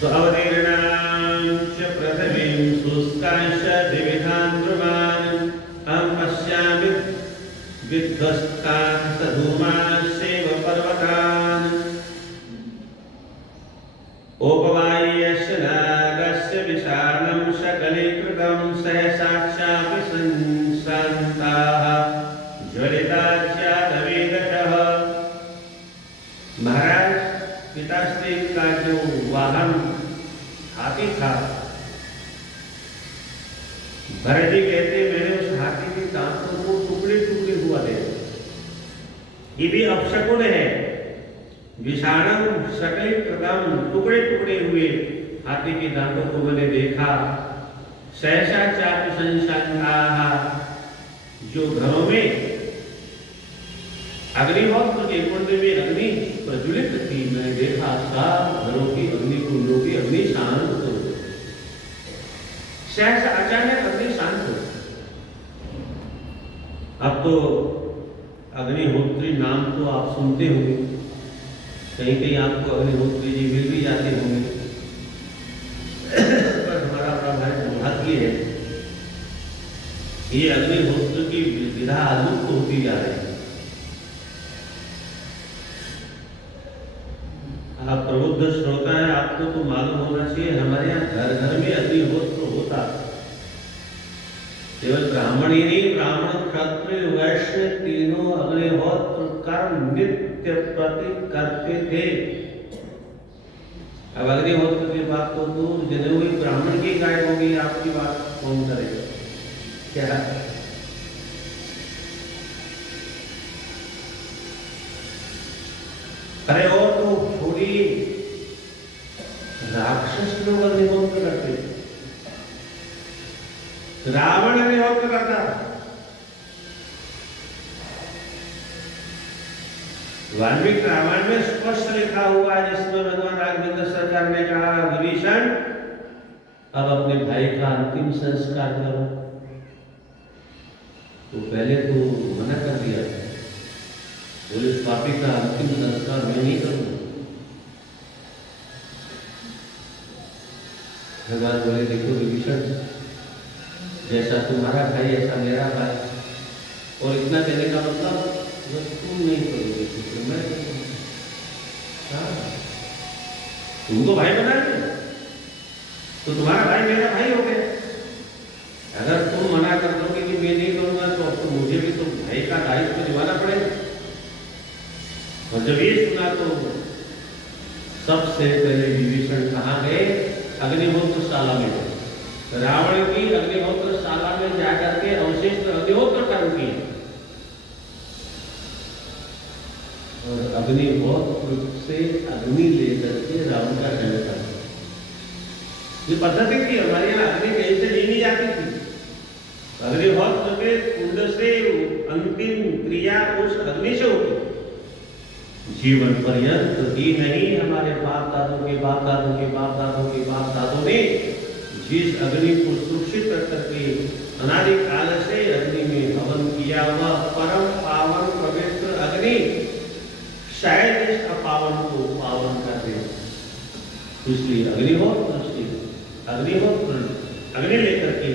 तो अवतीर्णांच प्रथमें शुष्कांश द्विविधान् ध्रुवान् अहं पश्यामि विध्वस्तान् सधूमांश्चैव पर्वतान् उपवाय्यस्य नागस्य विशालं सकलीकृतं सहसाक्षापि संश्रान्ताः ज्वलितास्यादवेदशः। महाराज पिताश्री का जो वाहन हाथी था, भरत जी कहते मैंने उस हाथी के दांतों को टुकड़े टुकड़े हुआ देखा। ये भी अपशकुन है। विषाणम सकलीकृतम, टुकड़े टुकड़े हुए हाथी के दांतों को मैंने देखा। सहसा चाप संशांताः, जो घरों में अग्निहोत्र के कुंड में अग्नि प्रज्वलित थी, मैंने देखा सब घरों की अग्नि कुंडों की अग्नि शांत हो। सहसा अचानक अग्नि शांत हो। अब तो अग्निहोत्री नाम तो आप सुनते होंगे, कहीं कहीं आपको अग्निहोत्री जी मिल भी जाते होंगे, पर हमारा भाग्य है ये अग्निहोत्र की विधा लुप्त होती जा रही है। आप प्रबुद्ध श्रोता है, आपको तो मालूम होना चाहिए हमारे यहाँ घर घर में अग्निहोत्र होता। केवल ब्राह्मण ही नहीं, ब्राह्मण क्षत्रिय वैश्य तीनों अग्निहोत्र कर्म नित्य प्रति करते थे। अब अग्निहोत्र की बात तो दूर, जने हुई ब्राह्मण की गायब होगी, आपकी बात कौन करेगा? क्या अरे और तो छोड़िए, राक्षस लोग अग्निहोत्र करते, रावण अग्निहोत्र करता। वाल्मीकि रामायण में स्पष्ट लिखा हुआ है, जिसमें भगवान राघवेंद्र सरकार ने कहा विभीषण अब अपने भाई का अंतिम संस्कार करो। तो पहले तो मना कर दिया, बोले पापी का अंतिम संस्कार मैं नहीं करूंगा। भगवान बोले देखो विभीषण, जैसा तुम्हारा भाई ऐसा मेरा भाई, और इतना कहने का मतलब तुम नहीं करोगे तो मैं करूंगा। तुमको भाई बना दो तो तुम्हारा भाई मेरा भाई हो गया। अगर तुम मना कर दोगे कि मैं नहीं करूंगा तो अब तो मुझे भी तो भाई का दायित्व निभाना पड़ेगा। और जब ये सुना तो सबसे पहले विभीषण कहाँ गए? अग्निहोत्रशाला में गए। रावण की अग्निहोत्रशाला में जाकर के अवशिष्ट अग्निहोत्र कर्म किए और अग्निहोत्र से अग्नि लेकर के रावण का दंड कर। ये पद्धति थी हमारे यहाँ, अग्नि कहीं से ली नहीं जाती थी। अग्निहोत्र के कुंड से अंतिम क्रिया उस अग्नि से होती। जीवन पर्यंत ही नहीं, हमारे बाप दादों के बाप दादों के बाप दादों के बाप दादों ने जिस अग्नि को सुरक्षित रख करके अनादिकाल से अग्नि में हवन किया हुआ परम पावन पवित्र अग्नि शायद इस अपावन को पावन कर दे, इसलिए अग्निहोत्र अग्नि लेकर के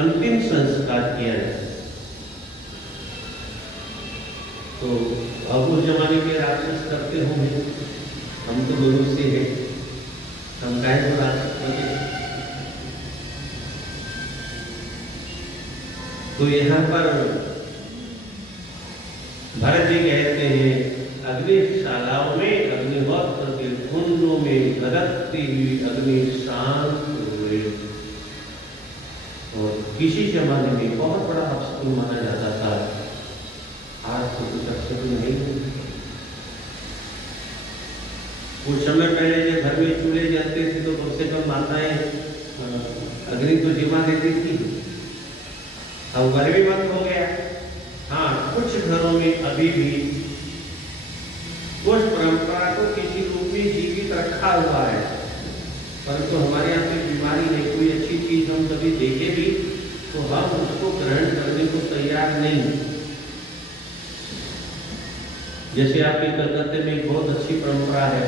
अंतिम संस्कार किया जाए। तो अब उस जमाने के राक्षस करते होंगे, हम तो मनुष्य हैं, हम काहे को राक्षस करते। तो यहाँ पर भरत जी कहते हैं अग्निशालाओं में अग्निहोत्र के कुंडों में धधकती हुई अग्नि शांत हुए। और किसी जमाने में बहुत बड़ा अपशकुन माना जाता था, आज तो कुछ अपशकुन नहीं। कुछ समय पहले जब घर में चूल्हे जलते थे तो कम से कम माताएं अग्नि तो जिमा देती थी, अब घर भी बंद हो गया। हाँ, कुछ घरों में अभी भी उस परंपरा को किसी रूप में जीवित रखा हुआ है, परंतु हमारे यहाँ कोई बीमारी नहीं, कोई अच्छी चीज हम कभी देखे भी तो हम उसको ग्रहण करने को तैयार नहीं। जैसे आपके कलकत्ते में एक बहुत अच्छी परंपरा है,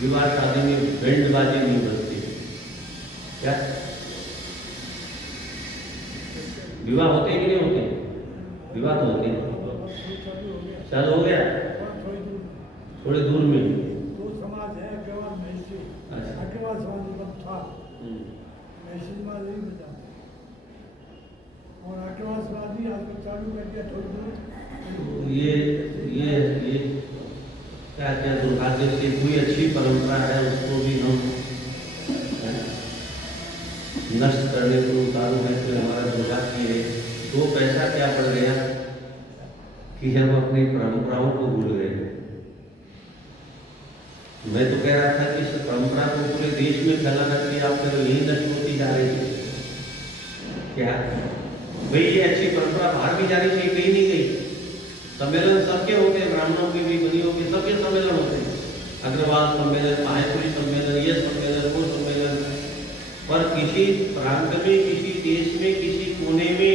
विवाह शादी में बैंड बाजे नहीं बजते। क्या विवाह होते कि नहीं होते? विवाह तो होते हैं। चल हो गया थोड़े दूर में दो समाज है, अग्रवाल महर्षि। अग्रवाल समाज मतलब था, महर्षि समाज नहीं बचा, और अग्रवाल समाज ही आज चालू कर दिया थोड़ी दूर। ये क्या क्या दुर्भाग्य से कोई अच्छी परंपरा है उसको भी हम नष्ट करने को उतारू है, तो हमारा दुर्भाग्य है। तो पैसा क्या पड़ गया कि हम अपनी परंपराओं को भूल गए। मैं तो कह रहा था कि इस परंपरा को पूरे देश में फैला करके आप फिर यही नष्ट होती जा रही है। क्या भाई ये अच्छी परंपरा बाहर भी जानी चाहिए, कहीं नहीं गई। सम्मेलन सबके होते हैं, ब्राह्मणों के भी, बनियों के, सबके सम्मेलन होते हैं। अग्रवाल सम्मेलन, माहेश्वरी सम्मेलन, ये सम्मेलन, वो सम्मेलन, पर किसी प्रांत में, किसी देश में, किसी कोने में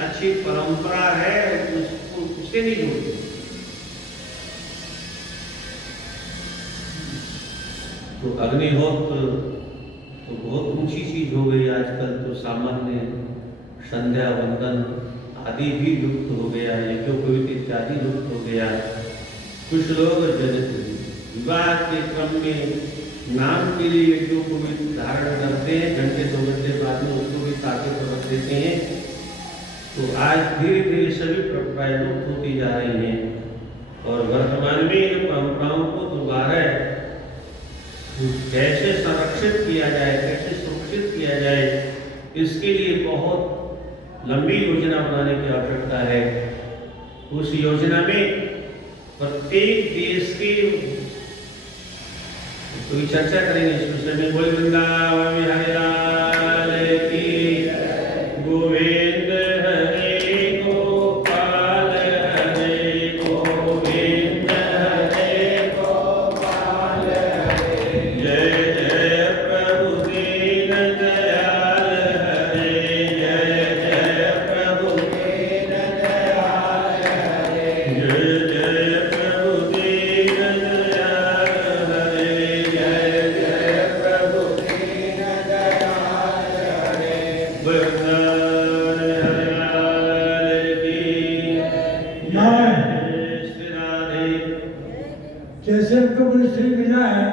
अच्छी परंपरा है उसको उससे नहीं जोड़ते। तो अग्निहोत्र तो बहुत ऊंची चीज हो गई आजकल। तो सामान्य संध्या वंदन आदि भी लुप्त हो गया, यज्ञोपवीत इत्यादि लुप्त हो गया। कुछ लोग विवाह के क्रम में नाम के लिए यज्ञोपवीत धारण करते हैं, घंटे 2 घंटे बाद में उसको भी ताके पर रख देते हैं। तो आज धीरे धीरे सभी परंपराएं लुप्त होती जा रही हैं और वर्तमान में इन परंपराओं को दोबारा कैसे संरक्षित किया जाए, कैसे सुरक्षित किया जाए, इसके लिए बहुत लंबी योजना बनाने की आवश्यकता है। उस योजना में प्रत्येक देश की कोई चर्चा करेंगे इस विषय में। बोल वृंदावन बिहारी लाल की, गोविंद हरे गोपाल हरे गोविंद हरे गोपाल हरे, जय जय प्रभु दीन दयाल हरे, जय जय प्रभु दीन दयाल हरे, जय जय प्रभु दीन दयाल हरे, जय जय प्रभु दीन दयाल हरे। वृंदावन हरे लाल की, जय। श्री राधे। जैसे हमको श्री मिला है